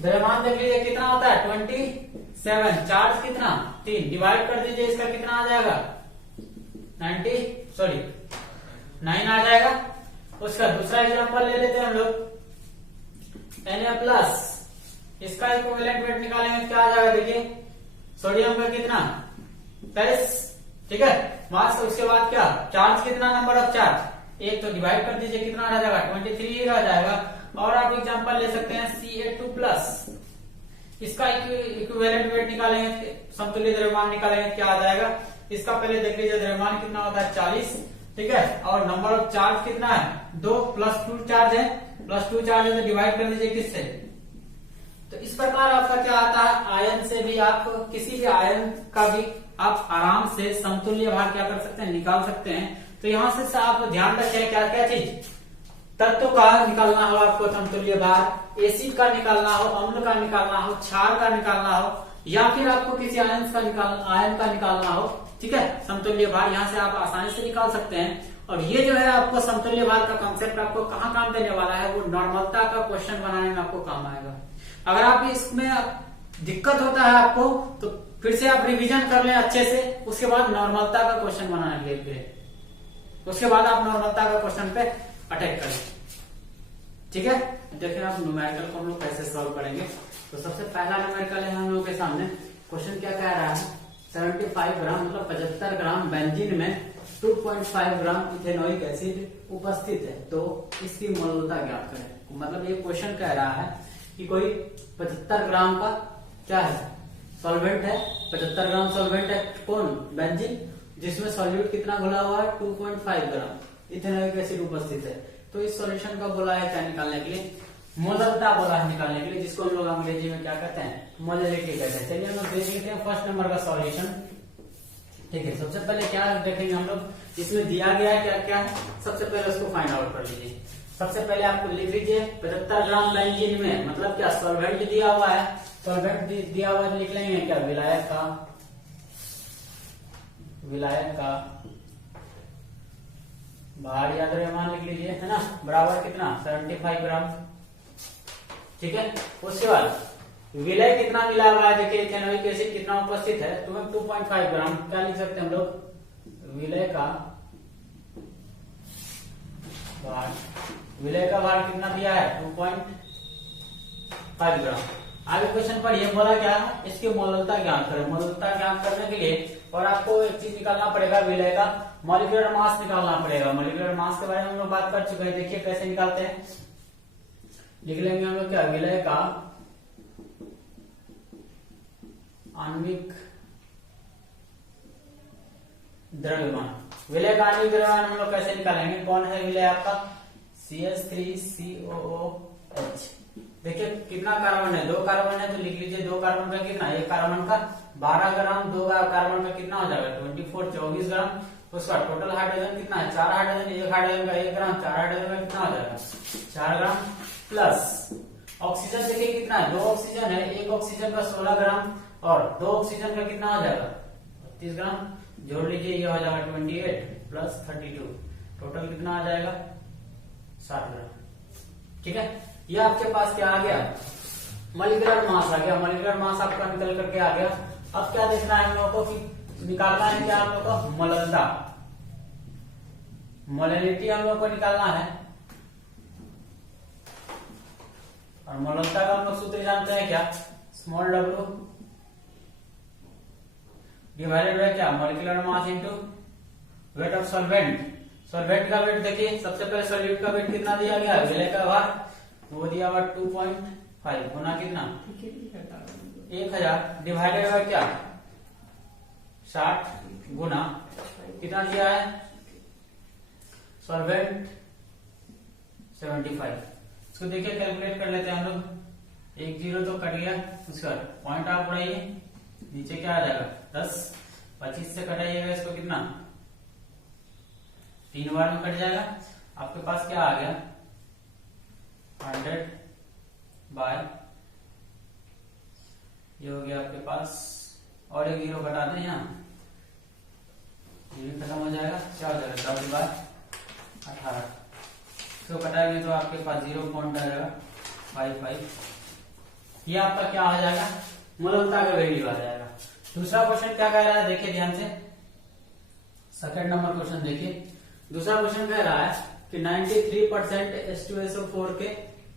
द्रव्यमान देख लीजिए कितना होता है 27, चार्ज कितना 3, डिवाइड कर दीजिए, इसका कितना आ जाएगा 9 आ जाएगा। उसका दूसरा एग्जांपल ले लेते हैं हम लोग Na+, इसका इक्विवेलेंट वेट निकालेंगे क्या आ जाएगा, देखिए सोडियम का कितना 23, ठीक है, मास। उसके बाद क्या चार्ज कितना, नंबर ऑफ चार्ज 1, तो डिवाइड कर दीजिए कितना आ जाएगा 23 आ जाएगा। और आप एग्जांपल ले सकते हैं Ca2+, इसका इक्विवेलेंट वेट निकालेंगे, समतुल्य द्रव्यमान निकालेंगे क्या आ जाएगा। इसका पहले देख लीजिए द्रव्यमान कितना होता है 40, ठीक है, और नंबर ऑफ चार्ज कितना है 2, +2 चार्ज है, +2 चार्ज है तो डिवाइड कर दीजिए किससे। तो इस प्रकार आपका क्या आता है, आयन से भी आप किसी भी आयन का भी आप आराम से समतुल्य भार क्या कर सकते हैं, निकाल सकते हैं। तो यहाँ से आप ध्यान रखें क्या क्या चीज, तत्व का निकालना हो आपको समतुल्य भार, एसिड का निकालना हो, अम्ल का निकालना हो, क्षार का निकालना हो, या फिर आपको किसी आयन का निकालना हो, ठीक है, समतुल्य भार यहाँ से आप आसानी से निकाल सकते हैं। और ये जो है आपको समतुल्य भार का कॉन्सेप्ट आपको कहाँ काम देने वाला है, वो नॉर्मलता का क्वेश्चन बनाने में आपको काम आएगा। अगर आप इसमें दिक्कत होता है आपको तो फिर से आप रिवीजन कर लें अच्छे से, उसके बाद नॉर्मलता का क्वेश्चन बनाने के लिए, उसके बाद आप नॉर्मलता का क्वेश्चन पे अटैक करें, ठीक है। देखिए आप न्यूमेरिकल को हम लोग कैसे सॉल्व करेंगे। तो सबसे पहला न्यूमेरिकल है हम लोगों के सामने, क्वेश्चन क्या कह रहा है, 75 ग्राम मतलब 75 ग्राम बेंजीन में 2.5 ग्राम इथेनोइक एसिड उपस्थित है, तो इसकी मोलता ज्ञात करें। मतलब ये क्वेश्चन कह रहा है कि कोई 75 ग्राम का क्या है, सॉल्वेंट है, 75 ग्राम सॉल्वेंट है, कौन, बेंजीन, जिसमें सॉल्यूट कितना घुला हुआ है, 2.5 ग्राम इथेनोइक एसिड उपस्थित है। तो इस सॉल्यूशन का बोला है क्या निकालने के लिए, मोलरता बोला है निकालने के लिए, जिसको हम लोग अंग्रेजी में क्या कहते हैं, मोलरिटी कहते हैं। चलिए हम लोग देख लेते हैं फर्स्ट नंबर का सॉल्यूशन, ठीक है। सबसे पहले क्या देखेंगे हम लोग, इसमें दिया गया है क्या क्या है, सबसे पहले उसको फाइंड आउट कर लीजिए। सबसे पहले आपको लिख लीजिए 75 ग्राम बेंजीन में, मतलब क्या, सॉल्वेंट दिया हुआ है, सॉल्वेंट दिया हुआ है, लिख लेंगे क्या, विलायक का भार या द्रव्यमान लिख लीजिए, है ना, बराबर कितना, 75 ग्राम, ठीक है। उसके बाद विलय कितना मिला हुआ है, देखिए इथेनोइक एसिड कितना उपस्थित है, तो 2.5 ग्राम, क्या लिख सकते हैं हम लोग, विलय का भार कितना दिया है, 2.5 ग्राम। आगे क्वेश्चन पर यह बोला क्या है, इसकी मोलरता ज्ञात करें। मोलरता ज्ञात करने के लिए और आपको एक चीज निकालना पड़ेगा, विलय का मॉलिक्यूलर मास निकालना पड़ेगा। मॉलिक्यूलर मास के बारे में हम लोग बात कर चुके हैं, देखिए कैसे निकालते हैं, लिख लेंगे हम लोग क्या, विलय का आणविक द्रव्यमान। विलय का आणविक द्रव्यमान हम लोग कैसे निकालेंगे, कौन है विलय आपका, CH3COOH। देखिए कितना कार्बन है, 2 कार्बन है, तो लिख लीजिए 2 कार्बन का कितना, 1 कार्बन का 12 ग्राम, 2 कार्बन का कितना हो जाएगा, 24 ग्राम। उसका टोटल हाइड्रोजन कितना है, 4 हाइड्रोजन, 1 हाइड्रोजन का 1 ग्राम, 4 हाइड्रोजन का कितना हो जाएगा, 4 ग्राम, प्लस ऑक्सीजन देखिए कितना है, 2 ऑक्सीजन है, 1 ऑक्सीजन का 16 ग्राम और 2 ऑक्सीजन का कितना हो जाएगा, 32 ग्राम, जोड़ लीजिए, ये हो जाएगा 28 प्लस 32, टोटल कितना आ जाएगा, 60 ग्राम, ठीक है। ये आपके पास क्या आ गया, मॉलिक्यूलर मास आ गया, मॉलिक्यूलर मास आपका निकल करके आ गया। अब क्या देखना है हम लोगों को, कि निकालना है क्या हम लोग को, मोलरता, मोलरिटी हम लोग को निकालना है। और मोलरता का हम लोग सूत्र जानते हैं क्या, स्मॉल w डिवाइडेड बाय क्या, molecular mass into weight of solvent. Solvent का वेट देखिए, सबसे पहले सॉल्यूट का वेट कितना दिया गया, विलय का भार वो दिया हुआ 2.5 गुना कितना, 1000 डिवाइडेड बाय क्या, 60 गुना कितना दिया है, सॉल्वेंट 75। इसको देखिए कैलकुलेट कर लेते हैं हम लोग, 1 0 तो कट गया, उसका पॉइंट आप बढ़ाइए, नीचे क्या आ जाएगा 10, 25 से कटाइएगा इसको कितना, 3 बार में कट जाएगा, आपके पास क्या आ गया 100 बाय, ये हो गया आपके पास, और एक 0 घटा दें यहाँ, ये भी खत्म हो जाएगा, क्या हो जाएगा 10 बाय 18, इसको कटाएंगे तो आपके पास 0 पॉइंट आ जाएगा 55। ये आपका क्या आ जाएगा, मोलरता का वैल्यू आ जाएगा। दूसरा क्वेश्चन क्या कह रहा है, देखिए ध्यान से, सेकंड नंबर क्वेश्चन देखिए। दूसरा क्वेश्चन कह रहा है कि 93% H2SO4 के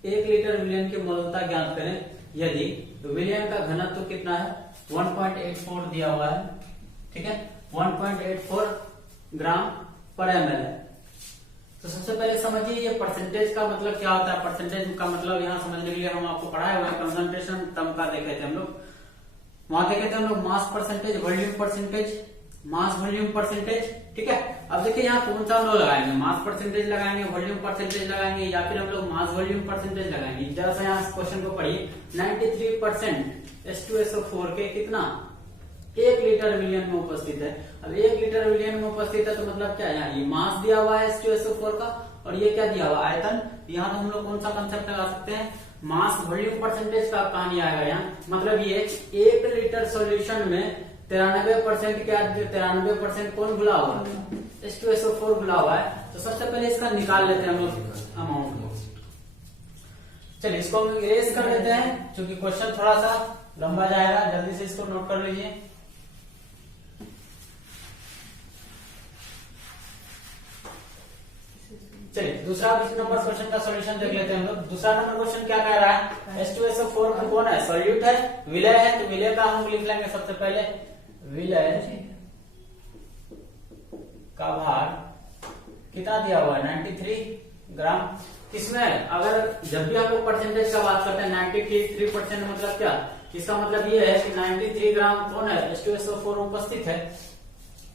1 लीटर विलयन की मोलरता ज्ञात करें यदि विलयन का घनत्व कितना है, 1.84 दिया हुआ है, ठीक है, 1.84 ग्राम पर ml है। तो सबसे पहले समझिए ये परसेंटेज का मतलब क्या होता है। परसेंटेज का मतलब यहाँ समझने के लिए हम आपको पढ़ाए हुए कंसंट्रेशन टर्म का देखे थे हम लोग, वहां देखे थे हम लोग mass percentage, volume percentage, mass volume percentage, ठीक है। अब देखिए यहाँ कौन सा हम लोग लगाएंगे, मास परसेंटेज लगाएंगे, वॉल्यूम परसेंटेज लगाएंगे, या फिर हम लोग मास वॉल्यूम परसेंटेज लगाएंगे। जरा सा यहाँ क्वेश्चन को पढ़िए, 93% H2SO4 के कितना 1 लीटर विलियन में उपस्थित है। अब 1 लीटर विलियन में उपस्थित है तो मतलब क्या है, ये मास दिया हुआ है H2SO4 का, और ये क्या दिया हुआ आयतन। यहाँ तो हम लोग कौन सा कंसेप्ट लगा सकते हैं, मास वॉल्यूम परसेंटेज का कहानी आएगा यहाँ। मतलब ये 1 लीटर सॉल्यूशन में 93% क्या, 93% कौन घुला हुआ है, H2SO4 घुला हुआ है। तो सबसे पहले इसका निकाल लेते हैं हम लोग अमाउंट को। चलिए इसको हम इरेज कर लेते हैं, क्योंकि क्वेश्चन थोड़ा सा लंबा जाएगा, जल्दी से इसको नोट कर लीजिए। चलिए दूसरा नंबर क्वेश्चन का सॉल्यूशन देख लेते हैं हम लोग। दूसरा नंबर क्वेश्चन क्या कह रहा है, H2SO4 में कौन है, सॉल्यूट है, विलय है। तो विलय का हम लिख लेंगे सबसे पहले, विलय का भार कितना दिया हुआ है, 93 ग्राम। किसमें, अगर जब भी हम लोग परसेंटेज का बात करते हैं 93% मतलब क्या, इसका मतलब ये है कि 93 ग्राम कौन है, H2SO4 उपस्थित है।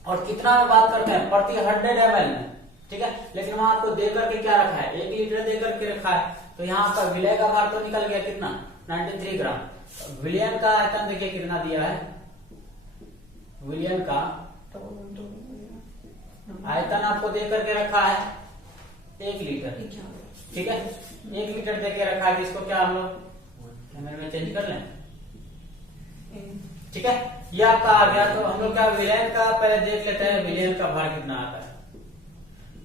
और कितना में बात करते हैं, प्रति 100 ml में, ठीक है। लेकिन वहां आपको दे करके क्या रखा है, 1 लीटर दे करके रखा है। तो यहाँ आपका विलय का भार तो निकल गया कितना, 93 ग्राम। विलयन का आयतन देखिए कितना दिया है, विलयन का आयतन आपको दे करके रखा है 1 लीटर, ठीक है। 1 लीटर दे के रखा है, इसको क्या हम लोग कैमरे में चेंज कर लें, ठीक है। ये आपका आ गया। तो हम लोग क्या विलयन का पहले देख लेते हैं, विलयन का भार कितना आता है।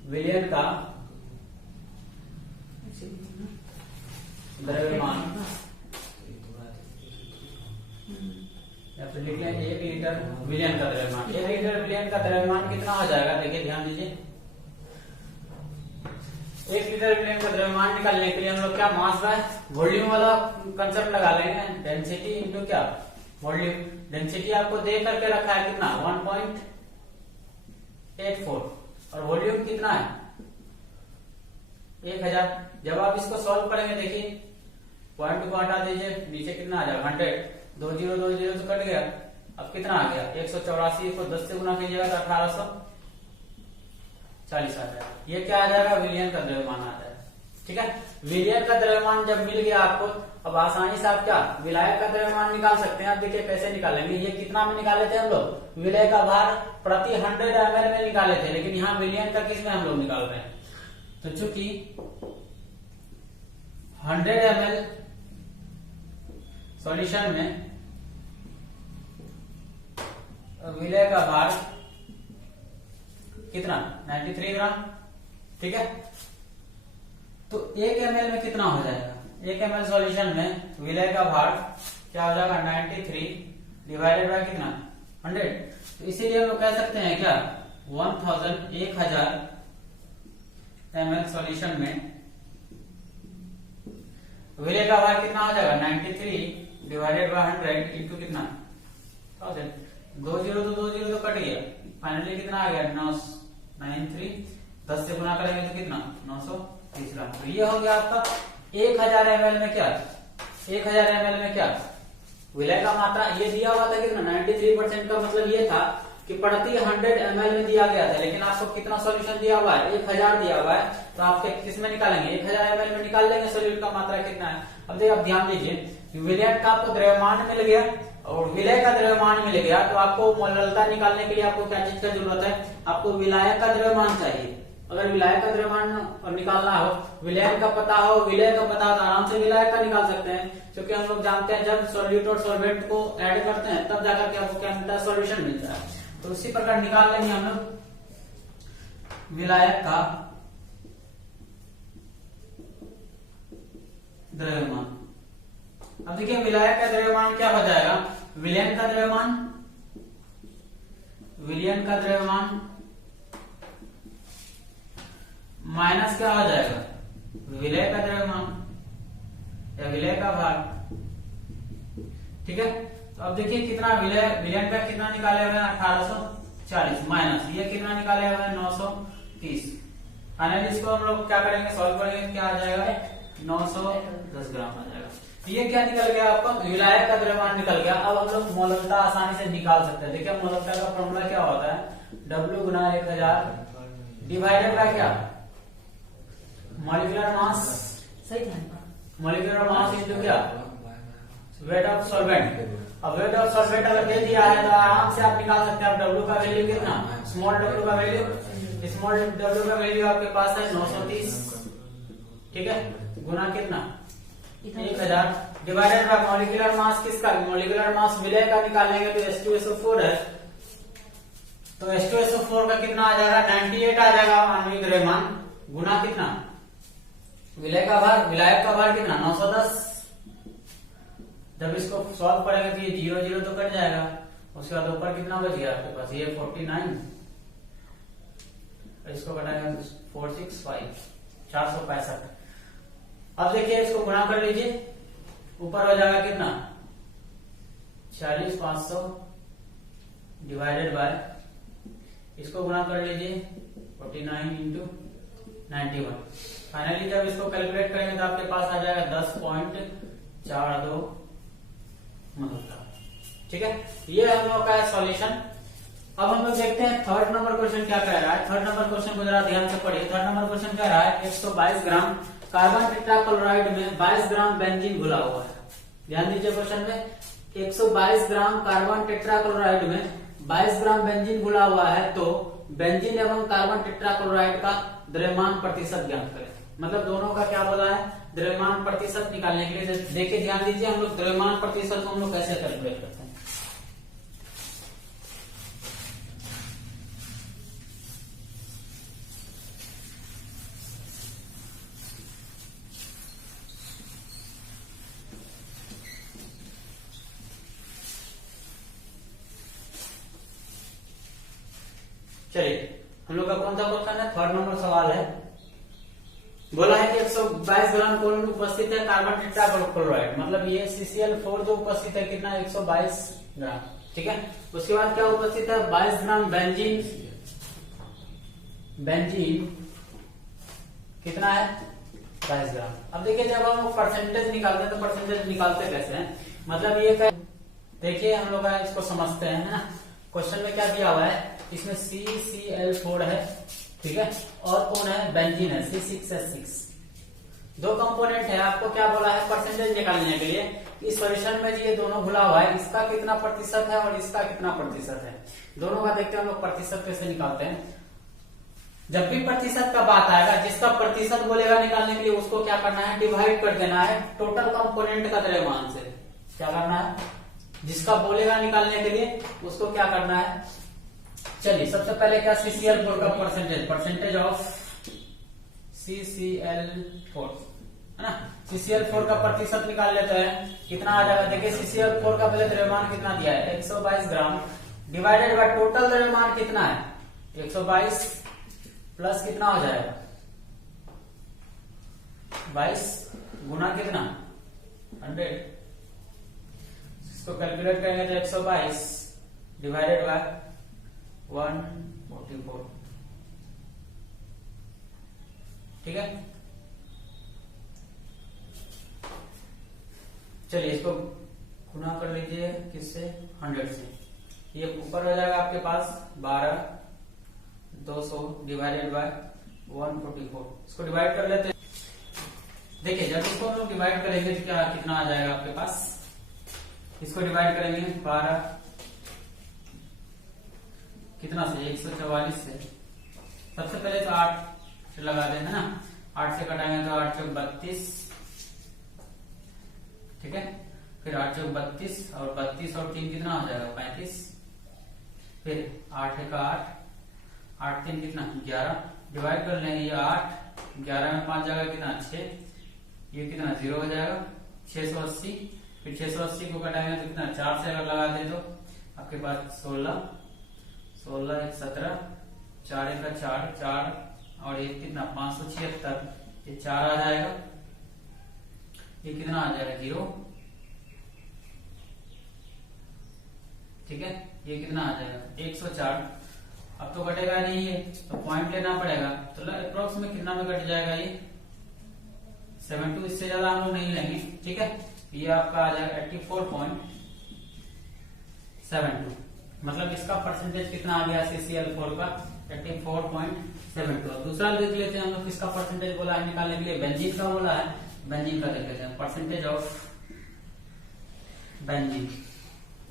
विलयन का द्रव्यमान, या फिर लिख लें 1 लीटर विलयन का द्रव्यमान। 1 लीटर विलयन का द्रव्यमान कितना हो जाएगा, देखिए ध्यान दीजिए। 1 लीटर विलयन का द्रव्यमान निकालने के लिए हम लोग क्या मास बाय वॉल्यूम वाला कंसेप्ट लगा लेंगे, डेंसिटी इंटू क्या वॉल्यूम। डेंसिटी आपको दे करके रखा है कितना, 1.84, और वॉल्यूम कितना है 1000। जब आप इसको सॉल्व करेंगे देखिए, पॉइंट को हटा दीजिए, नीचे कितना आ जाएगा 100, 2 0 2 0 तो कट गया। अब कितना आ गया 184 को 10 से गुना कीजिएगा तो 1840 आ जाएगा। ये क्या आ जाएगा, विलयन का द्रव्यमान आ जाएगा, ठीक है। विलयन का द्रव्यमान जब मिल गया आपको, अब आसानी से आप क्या विलायक का द्रव्यमान निकाल सकते हैं। अब देखिए कैसे निकालेंगे, ये कितना में निकाले थे हम लोग, विलय का भार प्रति 100 ml में निकाले थे, लेकिन यहाँ विलयन का किस में हम लोग निकाल रहे हैं। तो चूंकि 100 ml सॉल्यूशन में विलय का भार कितना 93 ग्राम, ठीक है। तो 1 ml में कितना हो जाएगा, 1 ml सॉल्यूशन में विलय का भार क्या हो जाएगा 93 डिवाइडेड बाय कितना 100। तो इसीलिए हम लोग कह सकते हैं क्या 1000 ml सॉल्यूशन में विलय का भार कितना हो जाएगा 93 डिवाइडेड बाय 100 इंटू कितना 1000। 2 0 तो 2 0 तो कट गया, फाइनली कितना आ गया 993, 10 से गुना करेंगे तो कितना 930 ग्राम। तो ये हो गया आपका 1000 ml में क्या, 1000 ml में क्या विलय का मात्रा। ये दिया हुआ था कितना 93% का मतलब ये था कि प्रति 100 ml में दिया गया था, लेकिन आपको कितना सॉल्यूशन दिया हुआ है 1000 दिया हुआ है। तो आप किस में निकालेंगे 1000 ml में निकाल लेंगे सॉल्यूट का मात्रा कितना है। अब देखिए आप ध्यान दीजिए, विलय का आपको द्रव्यमान मिल गया और विलय का द्रव्यमान मिल गया, तो आपको मोललता निकालने के लिए आपको क्या चीज का जरूरत है, आपको विलायक का द्रव्यमान चाहिए। अगर विलायक का द्रव्यमान निकालना हो, विलयन का पता हो, विलय का पता हो, तो आराम से विलायक का निकाल सकते हैं, क्योंकि हम लोग जानते हैं जब सॉल्यूट और सॉल्वेंट को ऐड करते हैं तब जाकर के आपको क्या मिलता है, सॉल्यूशन मिलता है। तो उसी प्रकार निकाल लेंगे हम लोग विलायक का द्रव्यमान। अब देखिए विलायक का द्रव्यमान क्या हो जाएगा, विलयन का द्रव्यमान, विलयन का द्रव्यमान माइनस क्या हो जाएगा विलय का द्रव्यमान या विलय का भार, ठीक है। तो अब देखिए कितना विलयन का कितना निकाले हुए हैं 1840 माइनस ये कितना निकाले हुए हैं 930। फाइनली इसको हम लोग क्या करेंगे, सॉल्व करेंगे, क्या आ जाएगा 910 ग्राम आ जाएगा। ये क्या निकल गया आपका, विलायक का द्रव्यमान निकल गया। अब हम लोग मोलकता आसानी से निकाल सकते हैं। देखिए मोलकता का फॉर्मूला क्या होता है, W गुना 1000 डिवाइडेड बाय क्या मॉलिक्यूलर मास, सही था, मॉलिक्यूलर मास इनटू क्या वेट ऑफ सॉल्वेंट। अब वेट ऑफ सॉल्वेंट अगर दे दिया है तो आराम से आप निकाल सकते हैं। आप डब्ल्यू का वैल्यू कितना, स्मॉल डब्ल्यू का वैल्यू, स्मॉल डब्ल्यू का वैल्यू आपके पास है 930, ठीक है, गुना कितना 1000 डिवाइडेड बाय मॉलिक्यूलर मास किसका, मॉलिक्यूलर मास विलय का निकालेंगे तो H2SO4 है, तो H2SO4 का कितना आ जाएगा 98 आ जाएगा आणविक द्रव्यमान, गुना कितना विलय का भार, विलायक का भार कितना 910। जब इसको सॉल्व करेंगे तो ये 0 0 तो कट जाएगा, उसके बाद ऊपर कितना बच गया आपके पास, ये 49, इसको कटाएंगे 465, 465। अब देखिए इसको गुणा कर लीजिए, ऊपर हो जाएगा कितना 40500 डिवाइडेड बाय, इसको गुणा कर लीजिए 49 इंटू 91। फाइनली जब इसको कैलकुलेट करेंगे तो आपके पास आ जाएगा 10.42 मतलब, ठीक है। ये हम लोग का है सॉल्यूशन। अब हम लोग देखते हैं थर्ड नंबर क्वेश्चन क्या कह रहा है। थर्ड नंबर क्वेश्चन को जरा ध्यान से पढ़िए। थर्ड नंबर क्वेश्चन कह रहा है 122 ग्राम कार्बन टेट्राक्लोराइड में 22 ग्राम बेंजीन घुला हुआ है। ध्यान दीजिए क्वेश्चन में 122 ग्राम कार्बन टेट्राक्लोराइड में 22 ग्राम बेंजीन घुला हुआ है, तो बेंजीन एवं कार्बन टेट्राक्लोराइड का द्रव्यमान प्रतिशत ज्ञात करें। मतलब दोनों का क्या बोला है, द्रव्यमान प्रतिशत निकालने के लिए। देखिए ध्यान दीजिए, हम लोग द्रव्यमान प्रतिशत को हम लोग कैसे कैलकुलेट करते हैं। चलिए हम लोग का कौन सा क्वेश्चन है, थर्ड नंबर सवाल है। बोला है कि 122 ग्राम क्लोरीन उपस्थित है कार्बन टेट्राक्लोराइड, मतलब ये CCl4 जो उपस्थित है कितना 122 ग्राम, ठीक है। उसके बाद क्या उपस्थित है 22 ग्राम बेंजीन, बेंजीन कितना है 22 ग्राम। अब देखिए जब हम लोग परसेंटेज निकालते हैं तो परसेंटेज निकालते कैसे हैं, मतलब ये देखिए हम लोग इसको समझते हैं, है ना। क्वेश्चन में क्या दिया हुआ है, इसमें CCl4 है, ठीक है, और कौन है बेंजीन है C6H6, दो कंपोनेंट है। आपको क्या बोला है परसेंटेज निकालने के लिए, इस सॉल्यूशन में ये दोनों घुला हुआ है, इसका कितना प्रतिशत है और इसका कितना प्रतिशत है, दोनों का देखते हैं हम लोग प्रतिशत कैसे निकालते हैं। जब भी प्रतिशत का बात आएगा, जिसका प्रतिशत बोलेगा निकालने के लिए उसको क्या करना है डिवाइड कर देना है टोटल कंपोनेंट का द्रव्यमान से। क्या करना है, जिसका बोलेगा निकालने के लिए उसको क्या करना है। चलिए सबसे पहले क्या CCl4 का परसेंटेज, परसेंटेज ऑफ CCl4 है ना, CCl4 का प्रतिशत निकाल लेते हैं, कितना आ जाएगा। देखिए CCl4 का पहले द्रव्यमान कितना दिया है 122 ग्राम डिवाइडेड बाय टोटल द्रव्यमान कितना है 122 प्लस कितना हो जाएगा 22 गुना कितना 100, इसको कैलकुलेट करेंगे तो 122 डिवाइडेड बाय 144, ठीक है। चलिए इसको गुना कर लीजिए किससे 100 से, ये ऊपर हो जाएगा आपके पास 12,200 डिवाइडेड बाय 144, इसको डिवाइड कर लेते हैं। देखिए जब इसको हम लोग डिवाइड करेंगे तो क्या कितना आ जाएगा आपके पास, इसको डिवाइड करेंगे 12 कितना से 144 से, सबसे पहले तो 8 लगा देना ना, 8 से कटाएंगे तो 8 चौक 32, ठीक है, फिर 8 चौक 32 और 32 और 3 कितना हो जाएगा 35, फिर 8 का 8, 8 3 कितना 11, डिवाइड कर लेंगे ये 8, 11 में 5 जाएगा कितना 6, ये कितना 0 हो जाएगा 680, फिर 680 को कटाएंगे तो कितना 4 से अगर लगा दे तो आपके पास 16 1 17, 4 का 4 4 और ये कितना 576, ये 4 आ जाएगा, ये कितना आ जाएगा 0, ठीक है, ये कितना आ जाएगा 104। अब तो कटेगा नहीं ये, तो पॉइंट लेना पड़ेगा, तो अप्रोक्स में कितना में कट जाएगा ये 72, इससे ज्यादा हम लोग नहीं लेंगे, ठीक है। ये आपका आ जाएगा 84.72, मतलब इसका परसेंटेज कितना आ गया CCl4 का 84.72। दूसरा देख लेते हैं हम लोग, किसका परसेंटेज बोला है निकालने के लिए, बेंजीन का बोला है, बेंजीन का देख लेते हैं, परसेंटेज ऑफ बेंजीन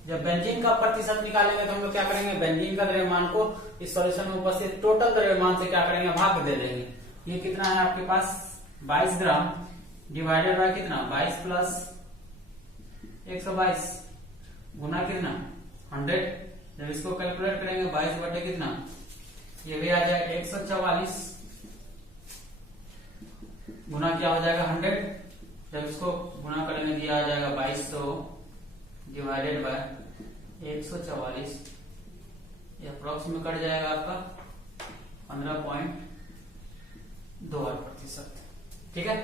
जब बेंजीन का प्रतिशत निकालेंगे तो हम लोग क्या करेंगे, बेंजीन का द्रव्यमान को इस सॉल्यूशन में उपस्थित टोटल द्रव्यमान से क्या करेंगे, भाग दे देंगे। ये कितना है आपके पास 22 ग्राम डिवाइडेड बाय कितना 22 प्लस 122 गुना कितना 100। जब इसको कैलकुलेट करेंगे 22 बटे कितना, ये भी आ जाएगा 144 गुना क्या हो जाएगा 100। जब इसको गुना करेंगे दिया आ जाएगा 2200 डिवाइडेड बाय 144, ये अप्रोक्स में कट जाएगा आपका 15.28%। ठीक है,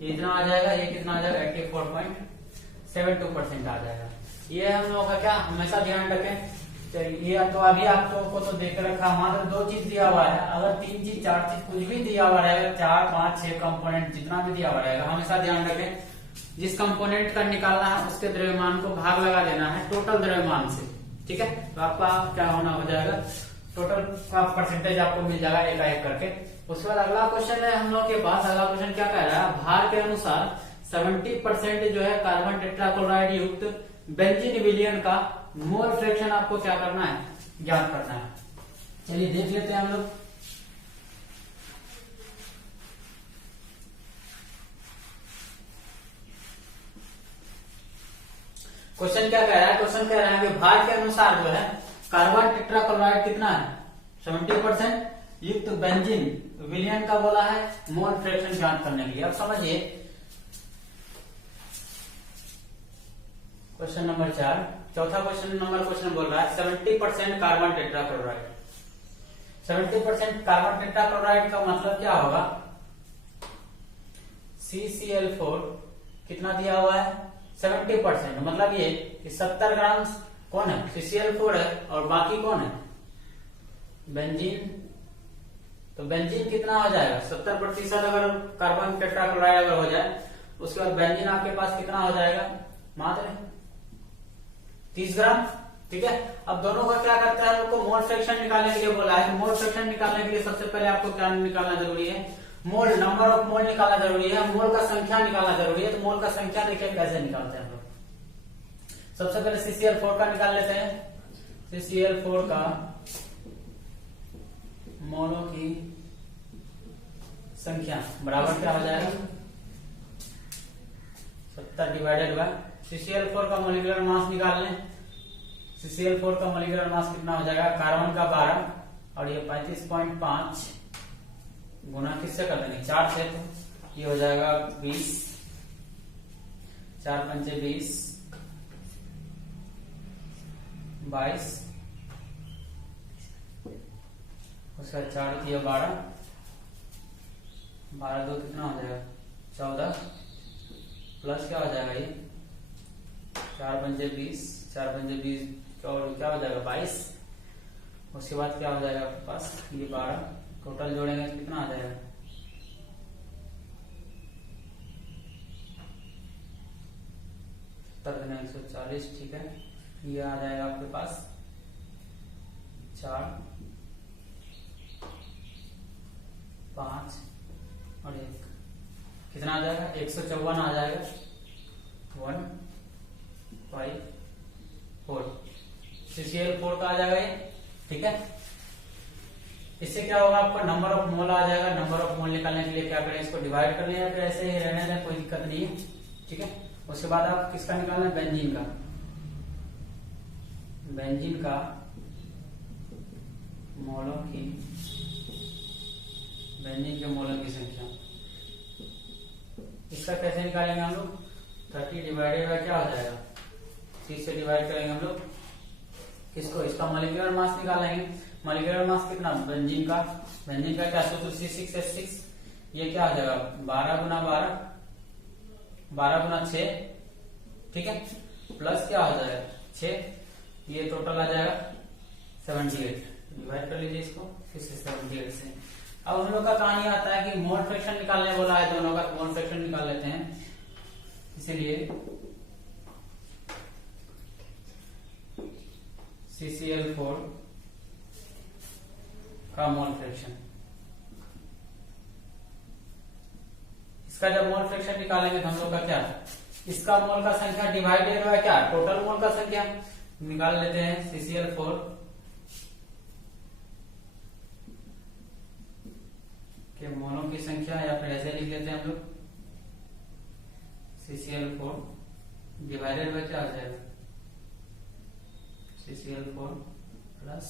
ये इतना आ जाएगा, ये कितना आ जाएगा 84.72% आ जाएगा। ये हम लोगों का क्या हमेशा ध्यान रखें। चलिए तो अभी आप लोगों को तो देख रखा, मात्र 2 चीज दिया हुआ है। अगर 3 चीज 4 चीज कुछ भी दिया हुआ रहेगा, 4 5 6 कंपोनेंट जितना भी दिया हुआ रहेगा, हमेशा ध्यान रखें जिस कंपोनेंट का निकालना है उसके द्रव्यमान को भाग लगा देना है टोटल द्रव्यमान से। ठीक है, तो आपका क्या होना हो जाएगा, टोटल का परसेंटेज आपको मिल जाएगा एक एक करके। उसके बाद अगला क्वेश्चन है हम लोग के पास। अगला क्वेश्चन क्या कह रहा है, भार के अनुसार 70% जो है कार्बन टेट्राक्लोराइड युक्त बेंजीन विलयन का मोल फ्रैक्शन आपको क्या करना है, ज्ञात करना है। चलिए देख लेते हैं हम लोग। क्वेश्चन क्या कह रहा है, क्वेश्चन कह रहा है कि भार के अनुसार जो है कार्बन टेट्राक्लोराइड कितना है 70% युक्त बेंजीन विलयन का बोला है मोल फ्रैक्शन ज्ञात करने के लिए। अब समझिए क्वेश्चन नंबर 4, चौथा क्वेश्चन बोल रहा है 70% कार्बन टेट्राक्लोराइड। 70% कार्बन टेट्राक्लोराइड का मतलब क्या होगा, CCl4 कितना दिया हुआ है 70%, मतलब ये कि 70 ग्राम कौन है CCl4 है और बाकी कौन है बेंजीन। तो बेंजीन कितना हो जाएगा 70% अगर कार्बन टेट्राक्लोराइड अगर हो जाए, उसके बाद बेंजीन आपके पास कितना हो जाएगा मात्र 30 ग्राम। ठीक है, अब दोनों का क्या करता है, हमको मोल फ्रैक्शन निकालने के लिए बोला है। मोल फ्रैक्शन निकालने के लिए सबसे पहले आपको क्या निकालना जरूरी है, मोल, नंबर ऑफ मोल निकालना जरूरी है, मोल का संख्या निकालना जरूरी है। तो मोल का संख्या देखिए कैसे निकालते हैं हम लोग। सबसे पहले CCl4 का निकाल लेते हैं। CCl4 का मोलों की संख्या बराबर क्या हो जाएगा 70 डिवाइडेड बाय CCl4 का मोलिकुलर मास निकाल लें। CCl4 का मोलिकुलर मास कितना हो जाएगा, कार्बन का 12 और ये 35.5 गुना किससे कर देंगे 4 से, तो ये हो जाएगा 20, 4 पंचे 20, 22, उसका 4 दिया 12, 12 दो कितना हो जाएगा 14 प्लस क्या हो जाएगा ये 4 पंचे 20, 4 पंचे 20 और क्या हो जाएगा 22। उसके बाद क्या हो जाएगा आपके पास ये 12, टोटल जोड़ेंगे तो कितना आ जाएगा 140। ठीक है, ये आ जाएगा आपके पास 4 5 और 1 कितना आ जाएगा 154 आ जाएगा 1 5 4 CCl4 का आ जाएगा ये। ठीक है, इससे क्या होगा आपका नंबर ऑफ मोल आ जाएगा। नंबर ऑफ मोल निकालने के लिए क्या करें, इसको डिवाइड कर लें या फिर ऐसे ही रहने दें, कोई दिक्कत नहीं है। ठीक है, उसके बाद आप किसका निकालना है बेंजीन का। बेंजीन का मोलों की, बेंजीन के मोलों की संख्या, इसका कैसे निकालेंगे हम लोग 30 डिवाइडेड बाय क्या हो जाएगा 30 से डिवाइड करेंगे हम लोग किसको, इसका मॉलिक्यूलर मास निकालेंगे। मॉलिक्यूलर मास कितना बेंजीन का क्या C6H6, ये क्या हो जाएगा 12 गुना 12, 12 गुना 6। ठीक है, प्लस क्या हो जाएगा 6, ये टोटल आ जाएगा 78। डिवाइड कर लीजिए इसको फिर से 78 से। अब हम लोग का कहानी आता है कि मोल फ्रैक्शन निकालने बोला है दोनों का, मोल फ्रैक्शन निकाल लेते हैं। इसीलिए CCl4 का मोल फ्रैक्शन, इसका जब मोल फ्रैक्शन निकालेंगे तो हम लोग का क्या, इसका मोल का संख्या डिवाइडेड बाय क्या टोटल मोल का संख्या। निकाल लेते हैं CCl4 के मोलों की संख्या, या फिर ऐसे लिख लेते हैं हम लोग CCl4 डिवाइडेड बाय क्या आ जाएगा CCl4 प्लस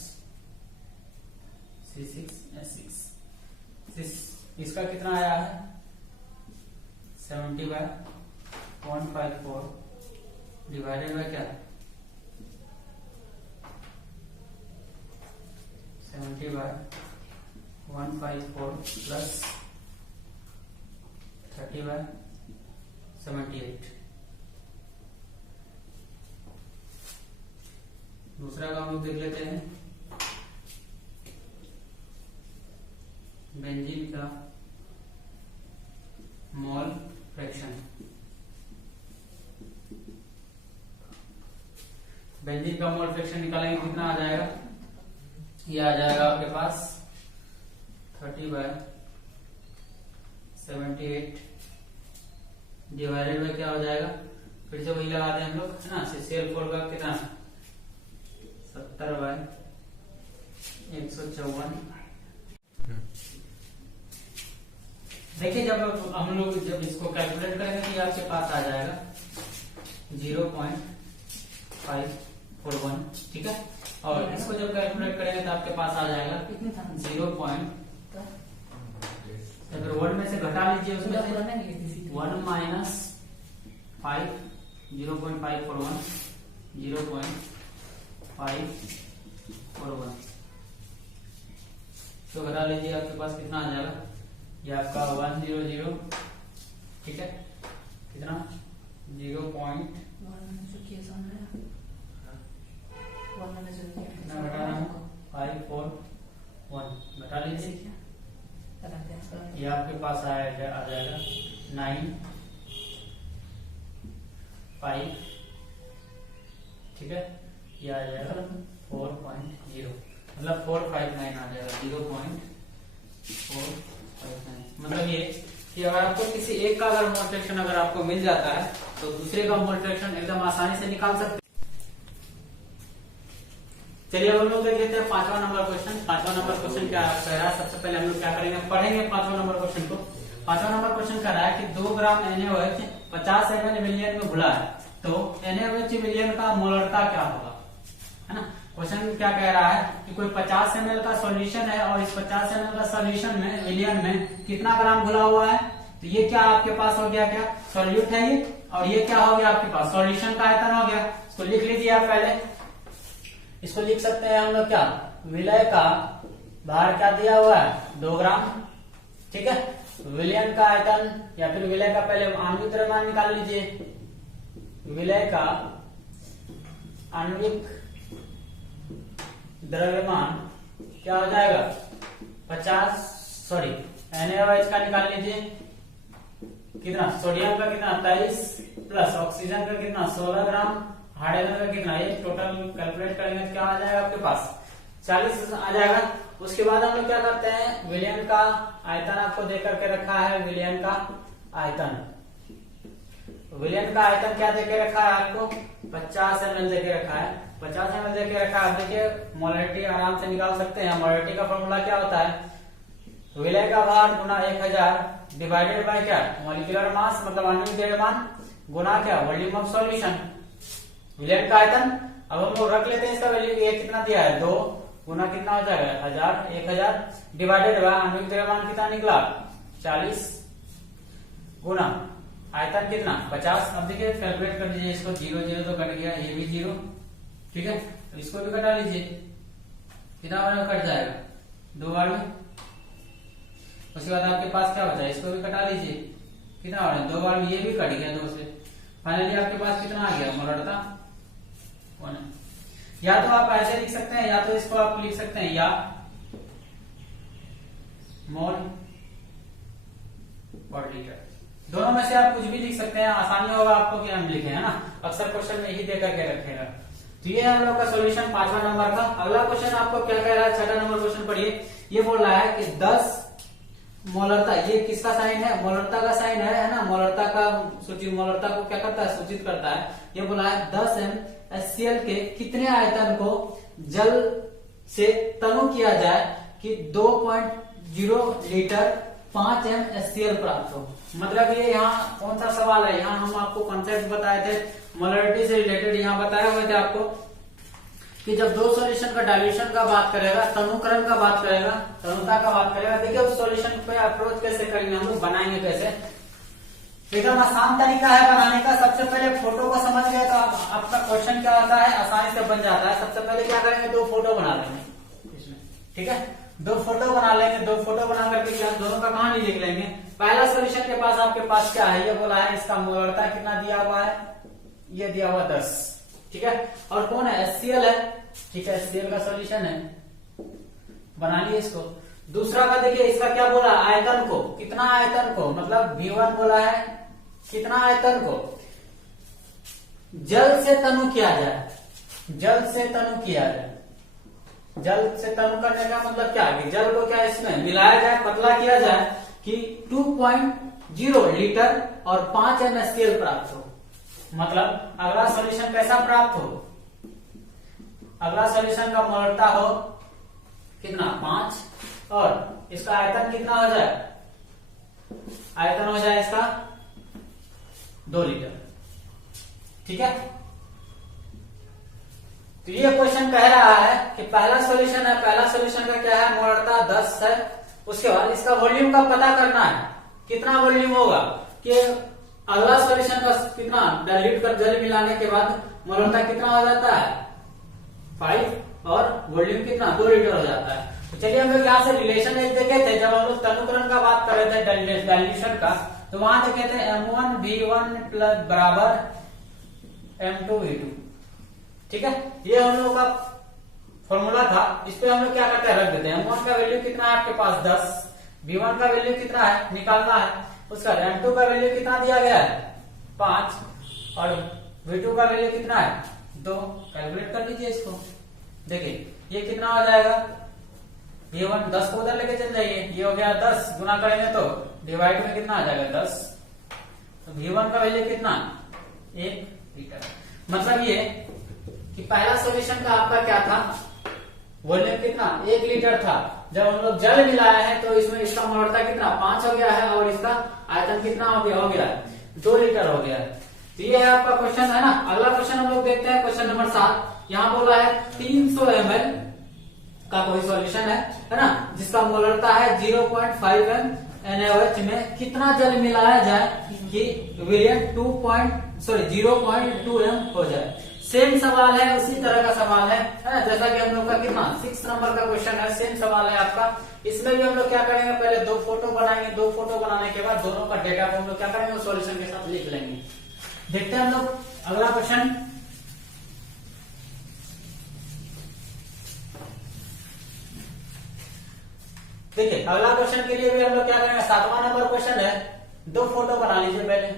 C6H6। इसका कितना आया है 70/154 डिवाइडेड बाय क्या 70/154 प्लस 30/78। दूसरा का हम लोग देख लेते हैं, बेंजीन का मोल फ्रैक्शन। बेंजीन का मोल फ्रैक्शन निकालेंगे, कितना आ जाएगा, ये आ जाएगा आपके पास 30/78 डिवाइडेड बाय क्या हो जाएगा, फिर से वही लगा दें हम लोग, है ना। CCl4 का कितना 70/154। देखिए जब हम लोग जब इसको कैलकुलेट करेंगे तो ये आपके पास आ जाएगा 0.541, ठीक है। और इसको जब कैलकुलेट करेंगे तो आपके पास आ जाएगा 0. अगर 1 में से घटा लीजिए, उसमें से 1 माइनस 5 0.541 0.541 तो घटा लीजिए, आपके पास कितना आ जाएगा, ये आपका 100, ठीक है। कितना 541 घटा लीजिए, ये आपके पास आ जाएगा 9.5, ठीक है। ये आ जाएगा 4.0, मतलब 459 आ जाएगा, 0.459। मतलब ये कि अगर आपको किसी एक का अगर मोल फ्रैक्शन अगर आपको मिल जाता है तो दूसरे का मोल फ्रैक्शन एकदम आसानी से निकाल सकते हैं। चलिए हम लोग देख लेते हैं 5वां नंबर क्वेश्चन। 5वां नंबर क्वेश्चन क्या कह रहा है, सबसे पहले हम लोग क्या करेंगे, पढ़ेंगे 5वां नंबर क्वेश्चन को। 5वां नंबर क्वेश्चन कह रहा है कि 2 ग्राम NaOH 50 ml विलयन में घुला है, तो NaOH विलयन का मोलरता क्या होगा, है ना। क्वेश्चन क्या कह रहा है कि कोई 50 ml का सॉल्यूशन है और इस 50 ml का सॉल्यूशन में विलयन में कितना ग्राम घुला हुआ है, तो ये क्या आपके पास हो गया, क्या सॉल्यूट है ये, और ये क्या हो गया आपके पास सॉल्यूशन का आयतन हो गया। इसको लिख लीजिए आप पहले, इसको लिख सकते हैं हम लोग क्या, विलय का भार क्या दिया हुआ है 2 ग्राम, ठीक है। विलयन का आयतन या फिर विलय का पहले आणविक द्रव्यमान निकाल लीजिए, विलय का आणविक द्रव्यमान क्या हो जाएगा 50, सॉरी NaOH का निकाल लीजिए, कितना सोडियम का कितना 23 प्लस ऑक्सीजन का कितना 16 ग्राम, हाइड्रोजन का कितना, ये टोटल कैलकुलेट करेंगे तो क्या आ जाएगा आपके पास 40 आ जाएगा। उसके बाद हम लोग क्या करते हैं, विलयन का आयतन आपको दे करके रखा है, विलयन का आयतन, विलयन का आयतन क्या देके रखा है आपको 50 ml देके रखा है, 50 ml देके रखा है। आप देखिए मोलरिटी आराम से निकाल सकते हैं, मोलरिटी का फॉर्मूला क्या होता है, विलय का भार गुना 1000 डिवाइडेड बाय क्या मॉलिक्यूलर मास, मतलब आणविक द्रव्यमान गुना क्या वॉल्यूम ऑफ सॉल्यूशन, विलयन का आयतन। अब हम लोग रख लेते हैं इसका वैल्यू, ये कितना दिया है 2 गुना कितना हो जाएगा 1000 डिवाइडेड बाय आणविक द्रव्यमान कितना निकला 40 गुना आयतन कितना 50। अब देखिए कैलकुलेट कर लीजिए इसको, 0 0 तो कट गया, ये भी 0, ठीक है। तो इसको भी कटा लीजिए, कितना बार में कट जाएगा 2 बार में। उसके बाद आपके पास क्या बचा है, इसको भी कटा लीजिए, कितना बार 2 बार में, ये भी कट गया 2 से। फाइनली आपके पास कितना आ गया मोलरता 1। या तो आप ऐसे लिख सकते हैं, या तो इसको आप लिख सकते हैं या मोल पर लीटर, दोनों में से आप कुछ भी लिख सकते हैं, आसानी होगा आपको कि हम लिखें, है ना। अक्सर क्वेश्चन में यही दे करके रखेगा। तो ये हम लोग का सॉल्यूशन 5वां नंबर का। अगला क्वेश्चन आपको क्या कह रहा है, 6वां नंबर क्वेश्चन पढ़िए। ये बोल रहा है कि 10 मोलरता, ये किसका साइन है, मोलरता का साइन है ना। मोलरता का सूची, मोलरता को क्या करता है सूचित करता है। ये बोला है 10 m HCl के कितने आयतन को जल से तनु किया जाए कि 2.0 लीटर 5 m HCl प्राप्त हो। मतलब ये यहाँ कौन सा सवाल है, यहाँ हम आपको कॉन्सेप्ट बताए थे मोलरिटी से रिलेटेड, यहाँ बताए हुए थे आपको कि जब दो सॉल्यूशन का डाइल्यूशन का बात करेगा, तनुकरण का बात करेगा, तनुता का बात करेगा, देखिए उस सॉल्यूशन पे अप्रोच कैसे करेंगे, हम लोग बनाएंगे कैसे। एकदम आसान तरीका है बनाने का। सबसे पहले फोटो को समझ गए तो आपका क्वेश्चन क्या होता है, आसानी से बन जाता है। सबसे पहले क्या करेंगे, दो फोटो बना लेंगे इसमें, ठीक है। दो फोटो बना लेंगे, दो फोटो बना करके क्या दोनों का कहानी लिख लेंगे। पहला सॉल्यूशन के पास आपके पास क्या है, ये बोला है इसका मोलरता कितना दिया हुआ है, ये दिया हुआ 10, ठीक है। और कौन है, HCl है, ठीक है, HCl का सॉल्यूशन है, बना लिए इसको। दूसरा का देखिए इसका क्या बोला, आयतन को, कितना आयतन को, मतलब V1 बोला है कितना आयतन को जल से तनु किया जाए, जल से तनु किया जाए। जल से तनु करने का मतलब क्या है कि जल को क्या इसमें मिलाया जाए, पतला किया जाए कि 2.0 लीटर और 5 m HCl प्राप्त हो। मतलब अगला सॉल्यूशन कैसा प्राप्त हो, अगला सॉल्यूशन का मोलरता हो कितना 5 और इसका आयतन कितना हो जाए, आयतन हो जाए इसका 2 लीटर, ठीक है। तो ये क्वेश्चन कह रहा है कि पहला सॉल्यूशन है, पहला सॉल्यूशन का क्या है, मोलरता 10 है। उसके बाद इसका वॉल्यूम का पता करना है, कितना वॉल्यूम होगा कि अगला सॉल्यूशन का कितना डाइल्यूट कर जल मिलाने के बाद मोलरता कितना हो जाता है 5 और वॉल्यूम कितना 2 लीटर हो जाता है। तो चलिए हम लोग यहाँ से रिलेशन एक देखे थे, जब हम लोग तनुकरण का बात कर रहे थे डाइल्यूशन का, तो वहां देखे थे M1V1 प्लस बराबर M2V2, ठीक है। ये हम लोग का फॉर्मूला था, इस पे हम लोग क्या करते हैं, रख देते हैं। M1 का वैल्यू कितना है आपके पास 10, V1 का वैल्यू कितना है निकालना है, उसका M2 का वैल्यू कितना दिया गया है 5 और V2 का वैल्यू कितना है 2। कैलकुलेट कर लीजिए इसको, देखिए ये कितना हो जाएगा, V1 10 को उधर लेके चल जाइए, ये हो गया 10, गुना करेंगे तो डिवाइड में कितना आ जाएगा 10, तो V1 का वैल्यू कितना 1 लीटर। मतलब ये कि पहला सॉल्यूशन का आपका क्या था, वॉल्यूम कितना 1 लीटर था। जब हम लोग जल मिलाया है तो इसमें इसका मोलरता कितना 5 हो गया है और इसका आयतन कितना हो गया 2 लीटर हो गया है। तो ये है आपका क्वेश्चन है ना। अगला क्वेश्चन हम लोग देखते हैं, क्वेश्चन नंबर 7। यहाँ बोला है 300 ml का कोई सॉल्यूशन है ना, जिसका मोलरता है 0.5 m NaOH में कितना जल मिलाया जाए कि विलियन 0.2 m हो जाए। सेम सवाल है, उसी तरह का सवाल है ना, जैसा कि हम लोग का कितना 6 नंबर का क्वेश्चन है, सेम सवाल है आपका। इसमें भी हम लोग क्या करेंगे, पहले 2 फोटो बनाएंगे, 2 फोटो बनाने के बाद दोनों का डेटा को हम लोग क्या करेंगे, सॉल्यूशन के साथ लिख लेंगे। देखते हैं हम लोग अगला क्वेश्चन। देखिए अगला क्वेश्चन के लिए भी हम लोग क्या करेंगे, 7वां नंबर क्वेश्चन है। 2 फोटो बना लीजिए, पहले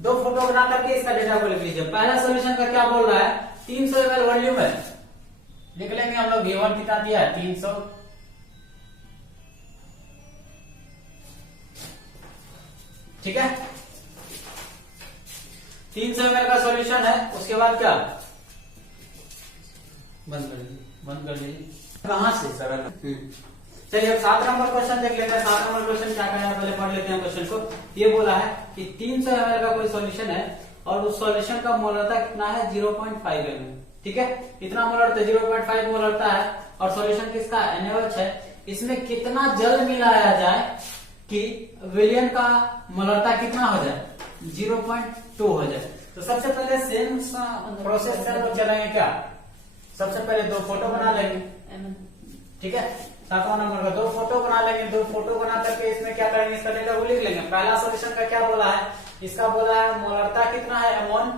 2 फोटो बना करके इसका डेटा को लिख लीजिए। पहला सॉल्यूशन का क्या बोल रहा है, 300 ml वॉल्यूम है, लिख लेंगे हम लोग V1 कितना दिया है 300, ठीक है। 300 ml का सॉल्यूशन है। उसके बाद क्या, बंद कर लीजिए कहां से सरल। चलिए अब 7 नंबर क्वेश्चन देख लेते हैं। 7 नंबर क्वेश्चन क्या कहा है, पहले पढ़ लेते हैं क्वेश्चन को। ये बोला है कि 300 ml का कोई सॉल्यूशन है और उस सॉल्यूशन का मोलरता कितना है 0.5 m, ठीक है। इतना मोलरता 0.5 मोलरता है और सॉल्यूशन किसका NaOH है। इसमें कितना जल मिलाया जाए कि विलियन का मोलरता कितना हो जाए 0.2 हो जाए। तो सबसे पहले सेम प्रोसेस से हम लोग चलेंगे क्या, सबसे पहले 2 फोटो बना लेंगे, ठीक है। 7वां नंबर का 2 फोटो बना लेंगे। 2 फोटो बना करके इसमें क्या करेंगे, इसका डेटा को लिख लेंगे। पहला सॉल्यूशन का क्या बोला है, इसका बोला है मोलरता कितना है M1,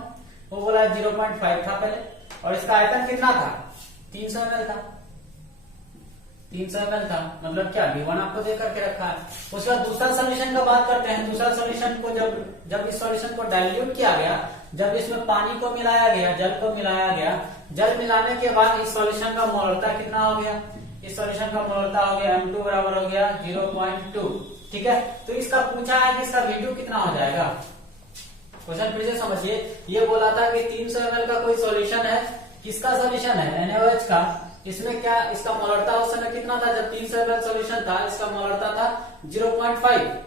वो बोला है 0.5 था पहले, और इसका आयतन कितना था 300 ml था, 300 ml था। मतलब क्या V1 आपको दे करके रखा है। उसके बाद दूसरा सॉल्यूशन का बात करते हैं। दूसरा सॉल्यूशन को जब इस सॉल्यूशन को डाइल्यूट किया गया, जब इसमें पानी को मिलाया गया, जल को मिलाया गया, जल मिलाने के बाद इस सॉल्यूशन का मोलरता कितना हो गया, इस सॉल्यूशन का मोलरता हो गया M2 बराबर हो गया 0.2, ठीक है। तो इसका पूछा है कि इसका V2 कितना हो जाएगा, क्वेश्चन फिर से समझिए। ये बोला था कि 300 ml का कोई सॉल्यूशन है, किसका सॉल्यूशन है, NaOH का। इसमें क्या इसका मोलरता उस समय कितना था, जब 300 ml सॉल्यूशन था, इसका मोलरता था 0.5।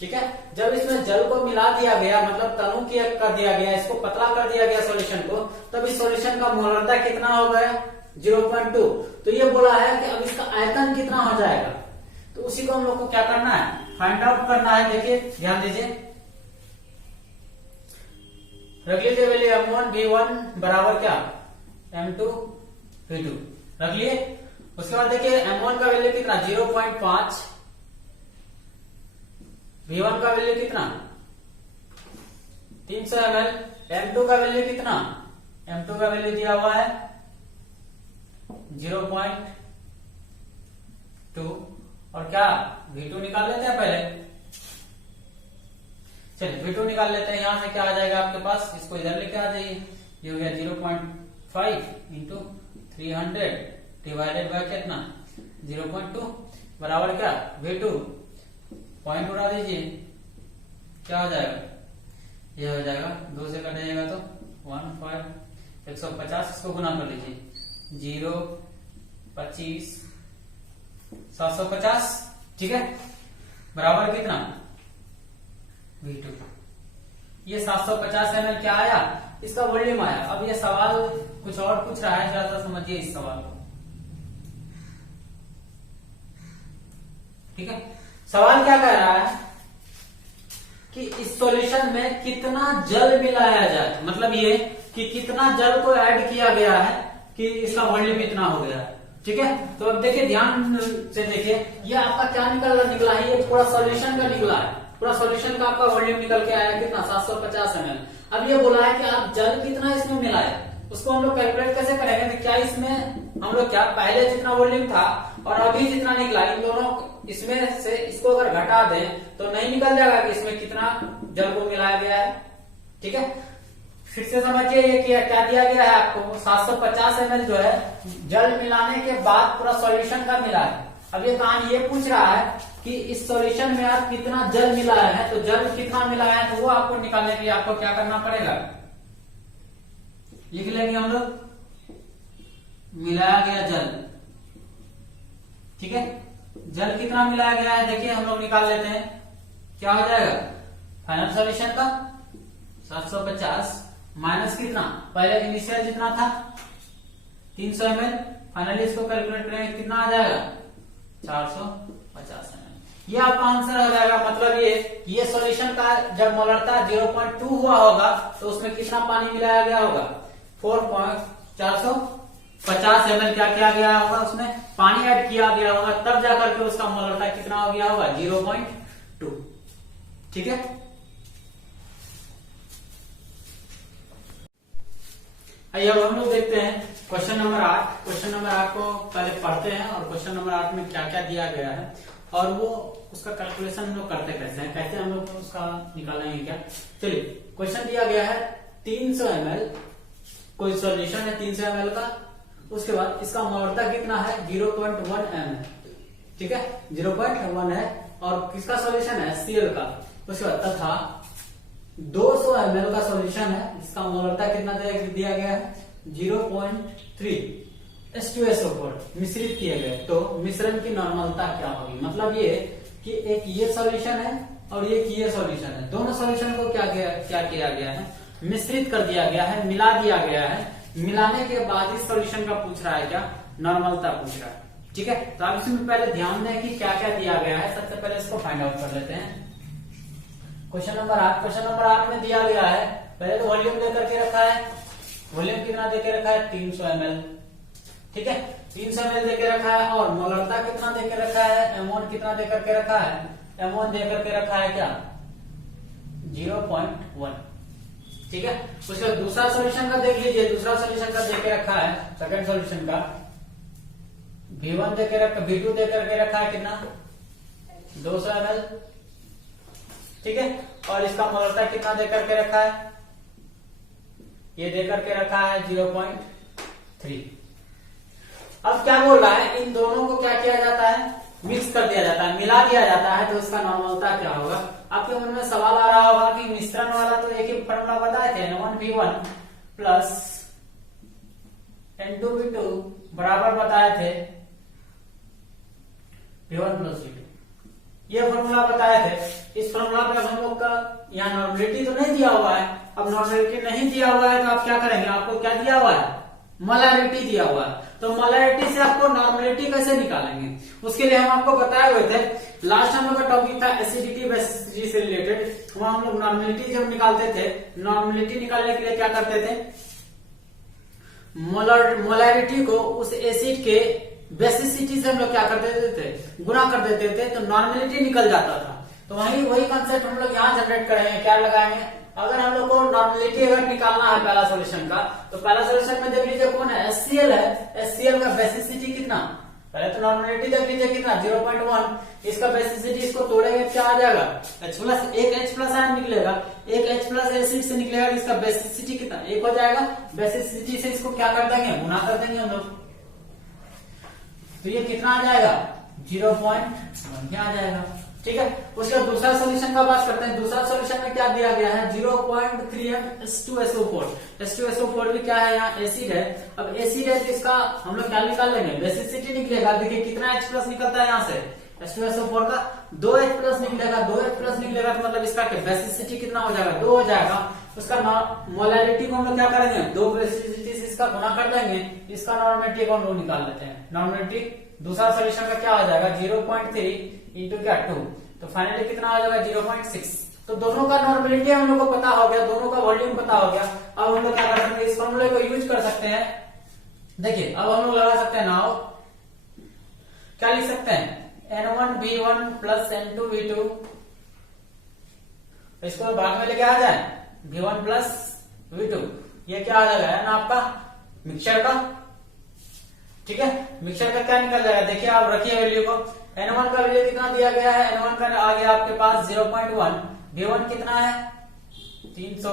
ठीक है, जब इसमें जल को मिला दिया गया, मतलब तनु की कर दिया गया, इसको पतला कर दिया गया सॉल्यूशन को, तब इस सॉल्यूशन का मोलरता कितना हो गया, 0.2। तो ये बोला है कि अब इसका आयतन कितना हो जाएगा, तो उसी को हम लोग को क्या करना है, फाइंड आउट करना है। देखिए ध्यान दीजिए, रख लीजिए वैल्यू M1 V1 बराबर क्या, M2 V2 रख लिए। उसके बाद देखिए M1 का वैल्यू कितना, 0.5, V1 का वैल्यू कितना, 300 ml, M2 का वैल्यू कितना, M2 का वैल्यू दिया हुआ है 0.2, और क्या V2 निकाल लेते हैं पहले। चलिए V2 निकाल लेते हैं, यहां से क्या आ जाएगा आपके पास, इसको इधर लेके आ जाइए। ये हो गया 0.5 इंटू 300 डिवाइडेड बाय कितना, 0.2 बराबर क्या, V2 पॉइंट उड़ा दीजिए, क्या हो जाएगा, ये हो जाएगा 2 से कट जाएगा तो 150, इसको गुना कर लीजिए, 0, 25, 750। ठीक है, बराबर कितना, V2। ये 750 ml क्या आया, इसका वॉल्यूम आया। अब ये सवाल कुछ और पूछ रहा है, ज्यादा समझिए इस सवाल को। ठीक है, सवाल क्या कह रहा है कि इस सॉल्यूशन में कितना जल मिलाया जाए, मतलब ये कि कितना जल को ऐड किया गया है कि इसका वॉल्यूम इतना हो गया है। ठीक है, तो अब देखिए ध्यान से देखिए, ये आपका क्या निकला है, ये पूरा सॉल्यूशन का निकला है, पूरा सॉल्यूशन का आपका वॉल्यूम निकल के आया कितना, 750 ml। अब ये बोला है कि आप जल कितना इसमें मिलाए, उसको हम लोग कैलकुलेट कैसे करेंगे, तो क्या इसमें हम लोग क्या पहले जितना वॉल्यूम था और अभी जितना निकला, इन दोनों इसमें से इसको अगर घटा दें तो नहीं निकल जाएगा कि इसमें कितना जल को मिलाया गया है। ठीक है, फिर से समझिए, ये क्या दिया गया है आपको, 750 ml जो है जल मिलाने के बाद पूरा सॉल्यूशन का मिला है। अब ये कहानी ये पूछ रहा है कि इस सॉल्यूशन में आप कितना जल मिलाया है, तो जल कितना मिलाया है तो वो आपको निकालने के लिए आपको क्या करना पड़ेगा, लिख लेंगे हम लोग, मिलाया गया जल। ठीक है, जल कितना मिलाया गया है, देखिए हम लोग निकाल लेते हैं, क्या हो जाएगा, फाइनल सॉल्यूशन का 750 माइनस कितना, पहले इनिशियल जितना था 300 ml, फाइनली इसको कैलकुलेट करेंगे कितना आ जाएगा, 450 ml। ये आपका आंसर हो जाएगा। मतलब ये सॉल्यूशन का जब मोलरता 0.2 हुआ होगा तो उसमें कितना पानी मिलाया गया होगा, 450 ml क्या किया गया होगा, उसमें पानी ऐड किया गया होगा, तब जाकर के उसका मोलरता कितना हो गया होगा, 0.2। ठीक है, आइए अब हम लोग देखते हैं क्वेश्चन नंबर 8। क्वेश्चन नंबर 8 को पहले पढ़ते हैं और क्वेश्चन नंबर 8 में क्या क्या दिया गया है और वो उसका कैलकुलेशन हम लोग करते कैसे हैं, कैसे हम लोग उसका निकालेंगे क्या। चलिए, क्वेश्चन दिया गया है 300 ml कोई सॉल्यूशन है 300 ml का, उसके बाद इसका मोलरता कितना है, 0.1 ml। ठीक है, 0.1 है और किसका सॉल्यूशन है, Cl का। उसके बाद तथा 200 ml का सॉल्यूशन है, इसका मोलरता कितना दिया गया है, 0.3 H2SO4 मिश्रित किए गए, तो मिश्रण की नॉर्मलता क्या होगी। मतलब ये कि एक ये सॉल्यूशन है और एक ये सॉल्यूशन है, दोनों सॉल्यूशन को क्या किया गया है, मिश्रित कर दिया गया है, मिला दिया गया है। मिलाने के बाद इस सॉल्यूशन का पूछ रहा है क्या, नॉर्मलता पूछ रहा है। ठीक है, तो आप इसमें पहले ध्यान दें कि क्या क्या दिया गया है। सबसे पहले इसको फाइंड आउट कर लेते हैं। क्वेश्चन नंबर 8 में दिया गया है, पहले तो वॉल्यूम दे करके रखा है, वॉल्यूम कितना देके रखा है, 300 ml। ठीक है, 300 ml देके रखा है और मोलरता कितना देके रखा है, M1 कितना दे करके रखा है, M1 दे करके रखा है क्या, 0.1। ठीक है, उसके दूसरा सॉल्यूशन का देख लीजिए, दूसरा सॉल्यूशन का देके रखा है, सेकंड सॉल्यूशन का V1 देके रखा, V2 दे करके रखा है कितना, 200 ml। ठीक है, और इसका मोलरता कितना दे करके रखा है, ये दे करके रखा है 0.3। अब क्या बोल रहा है, इन दोनों को क्या किया जाता है, मिक्स कर दिया जाता है, मिला दिया जाता है, तो उसका नॉर्मलता क्या होगा। आपके मन में सवाल आ रहा होगा कि मिश्रण वाला तो एक ही फॉर्मूला बताए थे, N1V1 प्लस N2V2 बराबर बताए थे V1 प्लस V2, ये फॉर्मूला बताए थे। इस फॉर्मूला पे हम लोग का यहाँ नॉर्मलिटी तो नहीं दिया हुआ है। अब नॉर्मलिटी नहीं दिया हुआ है तो आप क्या करेंगे, आपको क्या दिया हुआ है, मोलैरिटी दिया हुआ है। तो मोलैरिटी से आपको नॉर्मलिटी कैसे निकालेंगे, उसके लिए हम आपको बताए हुए थे। लास्ट हम लोग का टॉपिक था एसिडिटी बेसिसिटी से रिलेटेड। वहां हम लोग नॉर्मलिटी जब निकालते थे, नॉर्मलिटी निकालने के लिए क्या करते थे, मोलैरिटी को उस एसिड के बेसिसिटी से हम लोग क्या कर देते थे, गुना कर देते थे, तो नॉर्मलिटी निकल जाता था। तो वही कंसेप्ट हम लोग यहाँ जनरेट करेंगे। क्या लगाएंगे, अगर हम लोग को नॉर्मलिटी अगर निकालना है पहला सॉल्यूशन का, तो पहला सॉल्यूशन में देख लीजिए कौन है, HCl है। HCl का बेसिसिटी कितना, पहले तो नॉर्मलिटी देख लीजिए कितना, 0.1। इसका बेसिसिटी, इसको तोड़ेंगे क्या आ जाएगा, H प्लस, एक H प्लस आयन निकलेगा, एक H प्लस एसिड से निकलेगा, इसका बेसिसिटी कितना, 1 हो जाएगा। बेसिसिटी से इसको क्या कर देंगे, गुना कर देंगे हम लोग, तो ये कितना आ जाएगा, 0.1 आ जाएगा। ठीक है, उसके दूसरा सॉल्यूशन का बात करते हैं। दूसरा सॉल्यूशन में क्या दिया गया है, 0.3m H2SO4। H2SO4 भी क्या है, यहाँ एसिड है। अब एसिड है तो इसका हम लोग क्या निकाल लेंगे, बेसिसिटी निकलेगा। देखिए कितना H प्लस निकलता है यहाँ से, H2SO4 का 2H प्लस निकलेगा। 2H प्लस निकलेगा तो मतलब इसका बेसिसिटी कितना हो जाएगा, 2 हो जाएगा। उसका मोलैरिटी को हम लोग क्या करेंगे, 2 बेसिसिटी से इसका गुना कर देंगे, इसका नॉर्मलिटी को हम लोग निकाल लेते हैं। नॉर्मलिटी दूसरा सॉल्यूशन का क्या आ जाएगा, 0.3 इंटू क्या 2, तो फाइनली कितना आ जाएगा, 0.6। तो दोनों का नॉर्मलिटी हम लोग को पता हो गया, दोनों का वॉल्यूम पता हो गया। अब हम लोग क्या कर सकते हैं, इस फॉर्मूले को यूज कर सकते हैं। देखिए अब हम लोग लगा सकते हैं, नाउ क्या लिख सकते हैं, N1V1 प्लस N2V2, इसको भाग में लेके आ जाए, V1 प्लस V2, ये क्या आ जाएगा ना आपका मिक्सचर का। ठीक है, मिक्सचर का क्या निकल जाएगा, देखिए आप रखिए वैल्यू को। N1 का वैल्यू कितना दिया गया है, N1 का आ गया आपके पास 0.1, V1 कितना है 300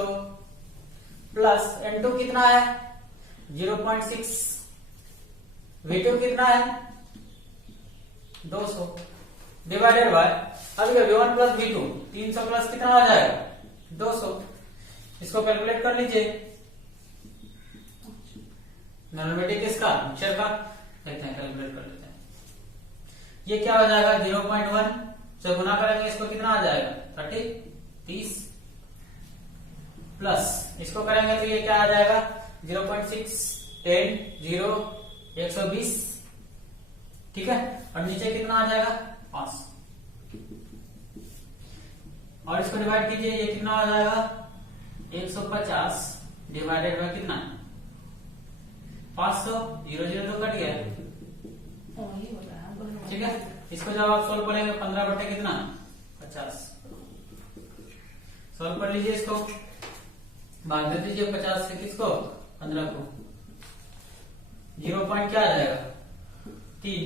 प्लस N2 कितना है 0.6, V2 कितना है 200 डिवाइडेड बाय, अब V1 प्लस V2 300 प्लस कितना आ जाएगा 200। इसको कैलकुलेट कर लीजिए, नॉर्मलिटी किसका, मिक्सचर का, देखते हैं कैलकुलेट कर लेते हैं। ये क्या हो जाएगा, 0.1 से गुना करेंगे, इसको कितना आ जाएगा 30 प्लस इसको करेंगे तो ये क्या आ जाएगा 0.6 10 0 120। ठीक है, और नीचे कितना आ जाएगा 5, और इसको डिवाइड कीजिए, ये कितना आ जाएगा 150 डिवाइडेड बाय कितना 500, 0 0 तो कट गया। ठीक है, इसको जब आप सोल्व करेंगे 15 बटे कितना 50, सोल्व कर लीजिए, इसको भाग दे दीजिए 50 से किसको 15 को, 0 पॉइंट क्या आ जाएगा 3,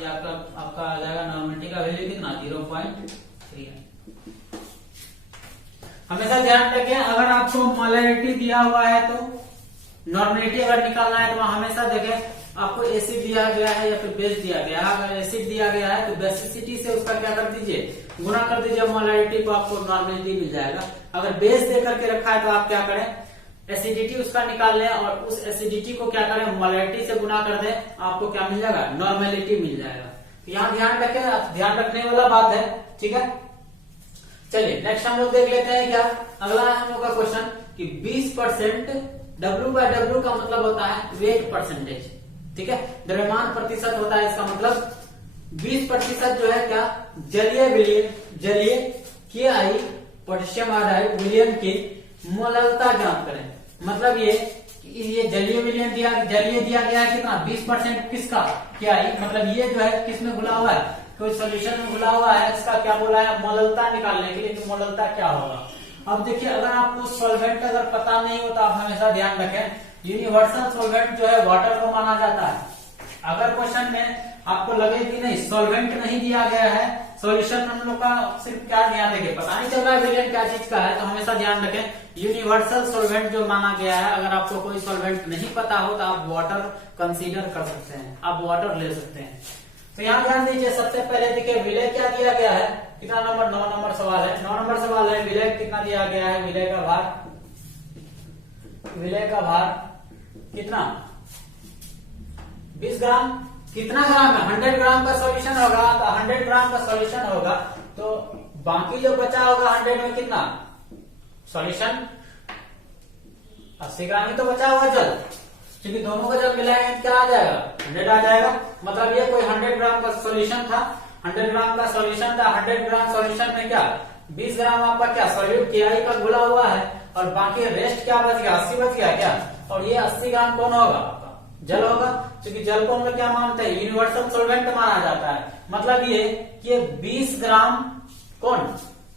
ये आपका आ जाएगा नॉर्मलिटी का वैल्यू कितना 0.3 है। हमेशा ध्यान रखें, अगर आपको मोलैरिटी दिया हुआ है तो नॉर्मलिटी अगर निकालना है तो हमेशा देखें आपको एसिड दिया गया है या फिर बेस दिया गया है। अगर एसिड दिया गया है तो बेसिसिटी से उसका क्या कर दीजिए, गुना कर दीजिए मोलैरिटी को, आपको नॉर्मलिटी मिल जाएगा। अगर बेस दे करके रखा है तो आप क्या करें, एसिडिटी उसका निकाल लें और उस एसिडिटी को क्या करें मोलैरिटी से गुना कर दें, आपको क्या मिल जाएगा नॉर्मलिटी मिल जाएगा। तो यहाँ ध्यान रखें, ध्यान रखने वाला बात है। ठीक है, चलिए नेक्स्ट हम लोग देख लेते हैं क्या अगला है हम लोग का क्वेश्चन कि 20% W/W का मतलब होता है वेट परसेंटेज। ठीक है, द्रव्यमान प्रतिशत होता है, इसका मतलब 20% जो है क्या जलीय विलयन, जलीय KI पोटेशियम आयोडाइड विलयन की मोललता ज्ञात करें। मतलब ये जलीय विलयन जलीय दिया गया है कितना 20% किसका KI, मतलब ये जो है किसमें घुला हुआ है, कोई सोल्यूशन में घुला हुआ है, इसका क्या बोला है मोललता निकालने के लिए, तो मोललता क्या होगा। अब देखिए अगर आपको सॉल्वेंट अगर पता नहीं हो तो आप हमेशा ध्यान रखें, यूनिवर्सल सॉल्वेंट जो है वाटर को माना जाता है। अगर क्वेश्चन में आपको लगे कि नहीं सॉल्वेंट नहीं दिया गया है, सॉल्यूशन हम लोग का सिर्फ क्या ध्यान रखें, पता नहीं चल रहा है विलयन क्या चीज का है, तो हमेशा ध्यान रखें यूनिवर्सल सॉल्वेंट जो माना गया है। अगर आपको कोई सॉल्वेंट नहीं पता हो तो आप वाटर कंसीडर कर सकते हैं, आप वाटर ले सकते हैं। तो यहाँ ध्यान दीजिए, सबसे पहले देखिए विलय क्या दिया गया है, कितना नंबर, 9 नंबर सवाल है, 9 नंबर सवाल है। विलय कितना दिया गया है, विलय का भार कितना, 20 ग्राम। कितना ग्राम है, 100 ग्राम का सॉल्यूशन होगा, तो 100 ग्राम का सॉल्यूशन होगा, तो बाकी जो बचा होगा 100 में कितना सॉल्यूशन, 80 ग्राम ही तो बचा हुआ जल, क्योंकि दोनों का जब मिलाएंगे क्या आ जाएगा, 100 आ जाएगा। मतलब ये कोई 100 ग्राम का सॉल्यूशन था, 100 ग्राम का सॉल्यूशन था। 100 ग्राम सॉल्यूशन में क्या 20 ग्राम आपका क्या सॉल्यूट KI का घुला हुआ है, और बाकी रेस्ट क्या बच गया, 80 बच गया क्या, और ये 80 ग्राम कौन होगा, जल होगा, क्योंकि जल को हम लोग क्या मानते हैं, यूनिवर्सल सॉल्वेंट माना जाता है। मतलब ये कि 20 ग्राम कौन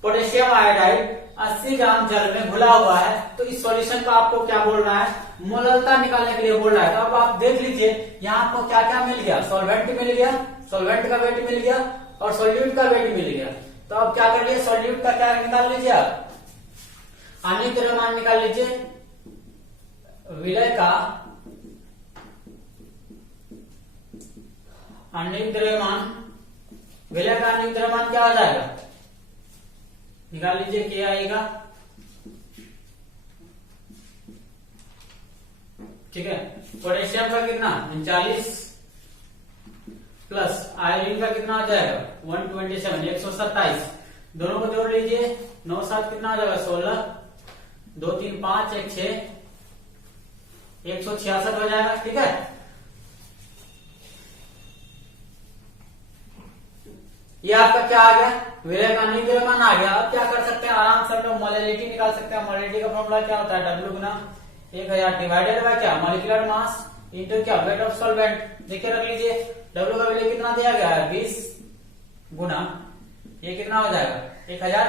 पोटेशियम आयोडाइड 80 ग्राम जल में घुला हुआ है, तो इस सॉल्यूशन को आपको क्या बोल रहा है, मोललता निकालने के लिए बोल रहा है। तो अब आप देख लीजिए यहाँ आपको क्या क्या मिल गया, सॉल्वेंट मिल गया, सॉल्वेंट का वेट मिल गया, और सॉल्यूट का वेट मिल गया। तो अब क्या करिए, सॉल्यूट का क्या निकाल लीजिए आप, आणविक द्रव्यमान निकाल लीजिए। विलय का आणविक द्रव्यमान, विलय का आणविक द्रव्यमान क्या हो जाएगा, निकाल लीजिए KI का, ठीक है। पोटेशियम का कितना 39 प्लस आयोडीन का कितना आ जाएगा 127, 127। दोनों को जोड़ लीजिए, 9 7 कितना आ जाएगा 16, 2 3 5 1 6, 166 हो जाएगा, ठीक है। ये आपका क्या आ गया, विलय का आणविक द्रव्यमान आ गया। अब क्या कर सकते हैं, आराम से हम लोग मोलैलिटी निकाल सकते हैं। मोलैलिटी का फॉर्मूला क्या होता है, W गुना 1000 डिवाइडेड बाय क्या, मॉलिक्यूलर मास इंटू क्या, वेट ऑफ सॉल्वेंट। देखिए रख लीजिए, W का वैल्यू कितना दिया गया है 20 गुना ये कितना हो जाएगा 1000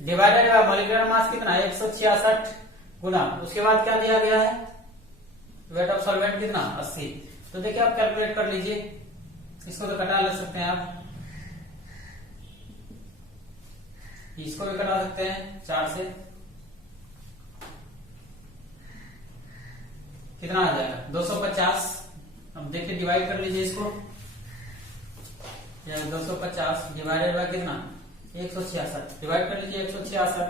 डिवाइडेड बाय मॉलिक्यूलर मास कितना 166 गुना, उसके बाद क्या दिया गया है, वेट ऑफ सॉल्वेंट कितना 80। तो देखिए आप कैलकुलेट कर लीजिए, इसको तो कटा ले सकते हैं आप, इसको भी कटा सकते हैं 4 से, कितना आ जाएगा 250। अब देखिए डिवाइड कर लीजिए इसको, 250 डिवाइडेड बाय कितना 166, डिवाइड कर लीजिए 166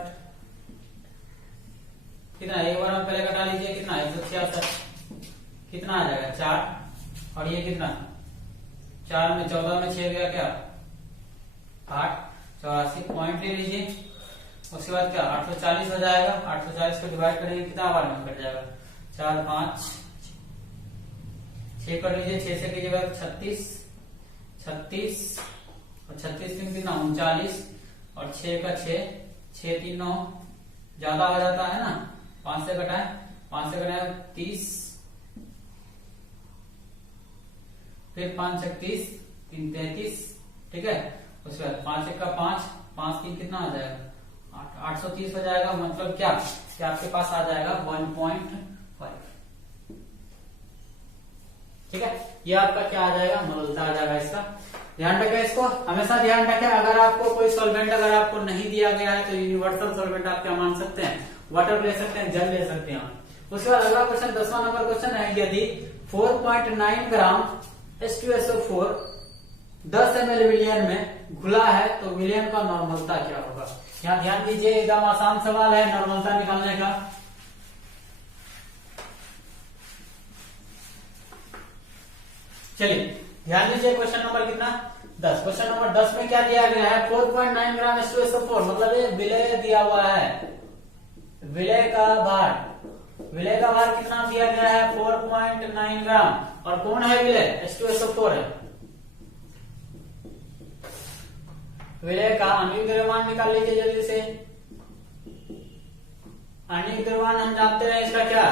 कितना, एक बार हम पहले कटा लीजिए, कितना 166 कितना आ जाएगा 4, और ये कितना 4 में 14 में 6 गया क्या 8, 84 पॉइंट ले लीजिए। उसके बाद क्या 840 हो जाएगा, 840 को डिवाइड करेंगे कितना बार में कट जाएगा 4 5 6 कर लीजिए, 6 से कीजिएगा 36 और 36 3 कितना 39, और 6 का 6 3 9 ज्यादा हो जाता है ना, 5 से घटाए 30, फिर 5 36 3 33, ठीक है। उसके बाद 5 1 का 5 5 3 कितना आ जाएगा 830 हो जाएगा। मतलब क्या कि आपके पास आ जाएगा 1.5, ठीक है। ये आपका क्या आ जाएगा, मोललता आ जाएगा। इसका ध्यान रखें, इसको हमेशा ध्यान रखें। अगर आपको कोई सॉल्वेंट अगर आपको नहीं दिया गया है तो यूनिवर्सल सॉल्वेंट आप क्या मान सकते हैं, वाटर ले सकते हैं, जल ले सकते हैं। उसके बाद अगला क्वेश्चन 10वां नंबर क्वेश्चन है, यदि 4.9 ग्राम H2SO4 10 ml विलियन में घुला है तो विलियन का नॉर्मलता क्या होगा। यहाँ ध्यान दीजिए, एकदम आसान सवाल है नॉर्मलता निकालने का। चलिए ध्यान दीजिए, क्वेश्चन नंबर कितना 10। क्वेश्चन नंबर 10 में क्या दिया गया है, 4.9 ग्राम H2SO4, मतलब ये विलय दिया हुआ है। विलय का भार कितना दिया गया है 4.9 ग्राम, और कौन है विलय, H2SO4 है। विलय का आणविक द्रव्यमान निकाल लीजिए जल्दी से। आणविक द्रव्यमान हम जानते हैं इसका क्या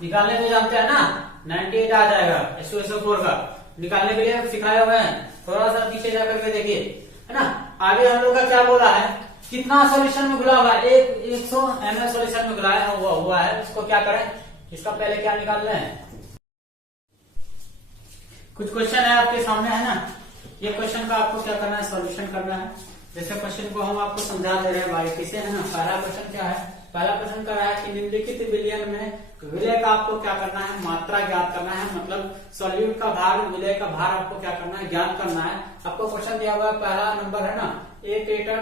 निकालने को जानते हैं ना, 98 आ जाएगा H2SO4 का। निकालने के लिए सिखाए हुए हैं, थोड़ा सा पीछे जाकर के देखिए, है ना। आगे हम लोग का क्या बोला है, कितना सॉल्यूशन में घुला हुआ है, 100 ml सॉल्यूशन में घुलाया हुआ है। इसको क्या करें, इसका पहले क्या निकाल लें, कुछ क्वेश्चन है आपके सामने, है ना। ये क्वेश्चन का आपको क्या करना है, सॉल्यूशन करना है। जैसे क्वेश्चन को हम आपको समझा दे रहे हैं बारीकी से, है ना। पहला क्वेश्चन क्या है, पहला क्वेश्चन कर रहा है कि निम्नलिखित विलयन में विलय का आपको क्या करना है, मात्रा ज्ञात करना है, मतलब सॉल्यूट का भार, विलय का भार आपको क्या करना है, ज्ञात करना है। आपको क्वेश्चन दिया हुआ है, पहला नंबर है ना, 1 लीटर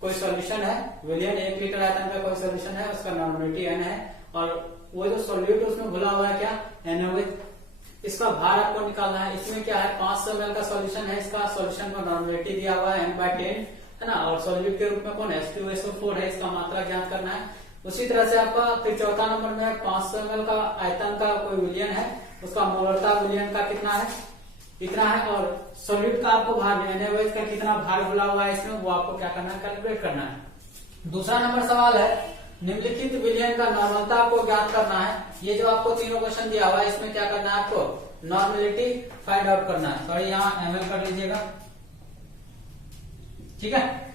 कोई सॉल्यूशन है, विलयन 1 लीटर आयतन का कोई सॉल्यूशन है, उसका नॉर्मलिटी n है, और वो जो सॉल्यूट उसमें घुला हुआ है क्या, NaOH। इसका भार आपको निकालना है। इसमें क्या है, 500 ml का सॉल्यूशन है, इसका सॉल्यूशन का नॉर्मलिटी दिया हुआ है n/10, है ना, और सॉल्यूट के रूप में कौन है, H2SO4 है, इसका मात्रा ज्ञात करना है। उसी तरह से आपका फिर चौथा नंबर में 500 ml का आयतन का कोई विलयन है, उसका मोलरता विलयन का कितना है, इतना है, और सॉल्यूट का आपको भार NaOH का कितना भार घुला हुआ है इसमें, वो आपको क्या करना है, कैलकुलेट करना है। दूसरा नंबर सवाल है, निम्नलिखित विलयन का नॉर्मलता आपको ज्ञात करना है। ये जो आपको तीनों क्वेश्चन दिया हुआ है, इसमें क्या करना है, आपको नॉर्मलिटी फाइंड आउट करना है। सॉरी, यहाँ ml कर लीजिएगा, ठीक है।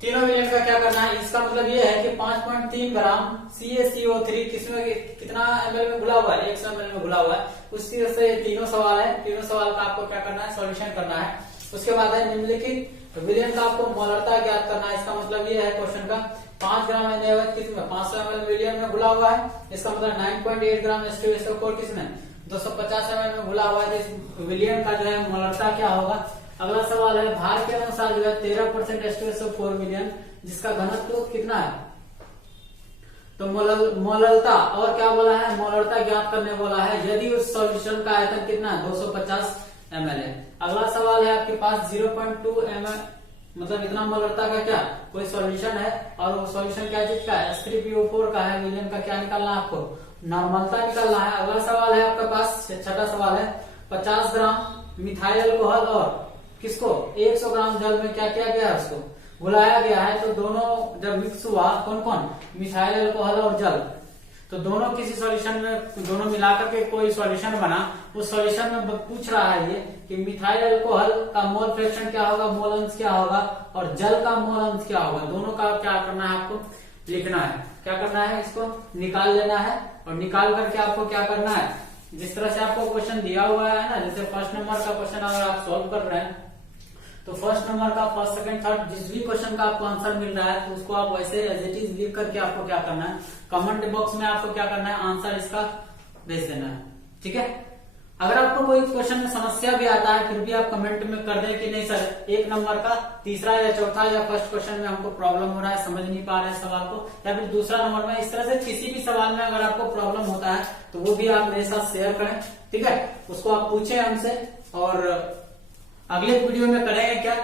तीनों विलयन का क्या करना है, इसका मतलब ये है कि 5.3 ग्राम CaCO3 किसमें कितना ml में घुला हुआ है, 100 ml में घुला हुआ है। उसी तरह से तीनों सवाल है, तीनों सवाल का आपको क्या करना है, सॉल्यूशन करना है। उसके बाद है निम्नलिखित विलयन का आपको मोलरता ज्ञात करना है। इसका मतलब ये है क्वेश्चन का, 5 ग्राम NaOH किसमें, 500 ml विलयन में घुला हुआ है। इसका मतलब 9.8 ग्राम H2SO4 किसमें, 250 ml में घुला हुआ है। इस विलयन का जो है मोलरता क्या होगा। अगला सवाल है, भार के अनुसार जो है 13% H2SO4 विलयन, जिसका घनत्व कितना है, तो मोलरता, और क्या बोला है, मोलरता ज्ञात करने बोला है, यदि उस सॉल्यूशन का आयतन कितना है, 250 ml है। अगला सवाल है आपके पास 0.2 ml, मतलब इतना मोलरता का क्या कोई सॉल्यूशन है, और वो सॉल्यूशन क्या चीज का है, H3PO4 का है। विलयन का क्या निकालना है, आपको नॉर्मलता निकालना है। अगला सवाल है आपके पास, छठा सवाल है, 50 ग्राम मिथाइल अल्कोहल और किसको 100 ग्राम जल में क्या किया गया है, उसको घुलाया गया है। तो दोनों जब मिक्स हुआ, कौन कौन, मिथाइल अल्कोहल और जल, तो दोनों किसी सॉल्यूशन में, दोनों मिलाकर के कोई सॉल्यूशन बना। उस सॉल्यूशन में पूछ रहा है ये कि मिथाइल अल्कोहल का मोल फ्रैक्शन क्या होगा, मोल अंश क्या होगा, और जल का मोल अंश क्या होगा। दोनों का क्या करना है, आपको लिखना है। क्या करना है, इसको निकाल लेना है, और निकाल करके आपको क्या करना है, जिस तरह से आपको क्वेश्चन दिया हुआ है ना, जैसे फर्स्ट नंबर का क्वेश्चन अगर आप सॉल्व कर रहे हैं, तो फर्स्ट नंबर का, फर्स्ट सेकंड थर्ड जिस भी क्वेश्चन का आपको आंसर मिल रहा है, तो उसको आप वैसे एज इट इज लिख करके आपको क्या करना है, कमेंट बॉक्स में आपको क्या करना है, आंसर इसका भेज देना है, ठीक है। अगर आपको कोई क्वेश्चन में समस्या भी आता है, फिर भी आप कमेंट में कर दें कि नहीं सर, 1 नंबर का तीसरा या चौथा या फर्स्ट क्वेश्चन में हमको प्रॉब्लम हो रहा है, समझ नहीं पा रहे हैं सवाल को, या फिर दूसरा नंबर में, इस तरह से किसी भी सवाल में अगर आपको प्रॉब्लम होता है, तो वो भी आप मेरे साथ शेयर करें, ठीक है। उसको आप पूछें हमसे, और अगले वीडियो में करेंगे क्या,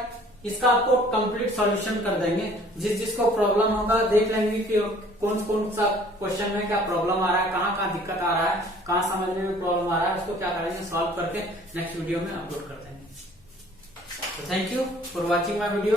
इसका आपको कंप्लीट सॉल्यूशन कर देंगे। जिसको प्रॉब्लम होगा देख लेंगे कि कौन कौन सा क्वेश्चन में क्या प्रॉब्लम आ रहा है, कहाँ कहाँ दिक्कत आ रहा है, कहाँ समझने में प्रॉब्लम आ रहा है, उसको क्या करेंगे, सॉल्व करके नेक्स्ट वीडियो में अपलोड कर देंगे। तो thank you for watching my video.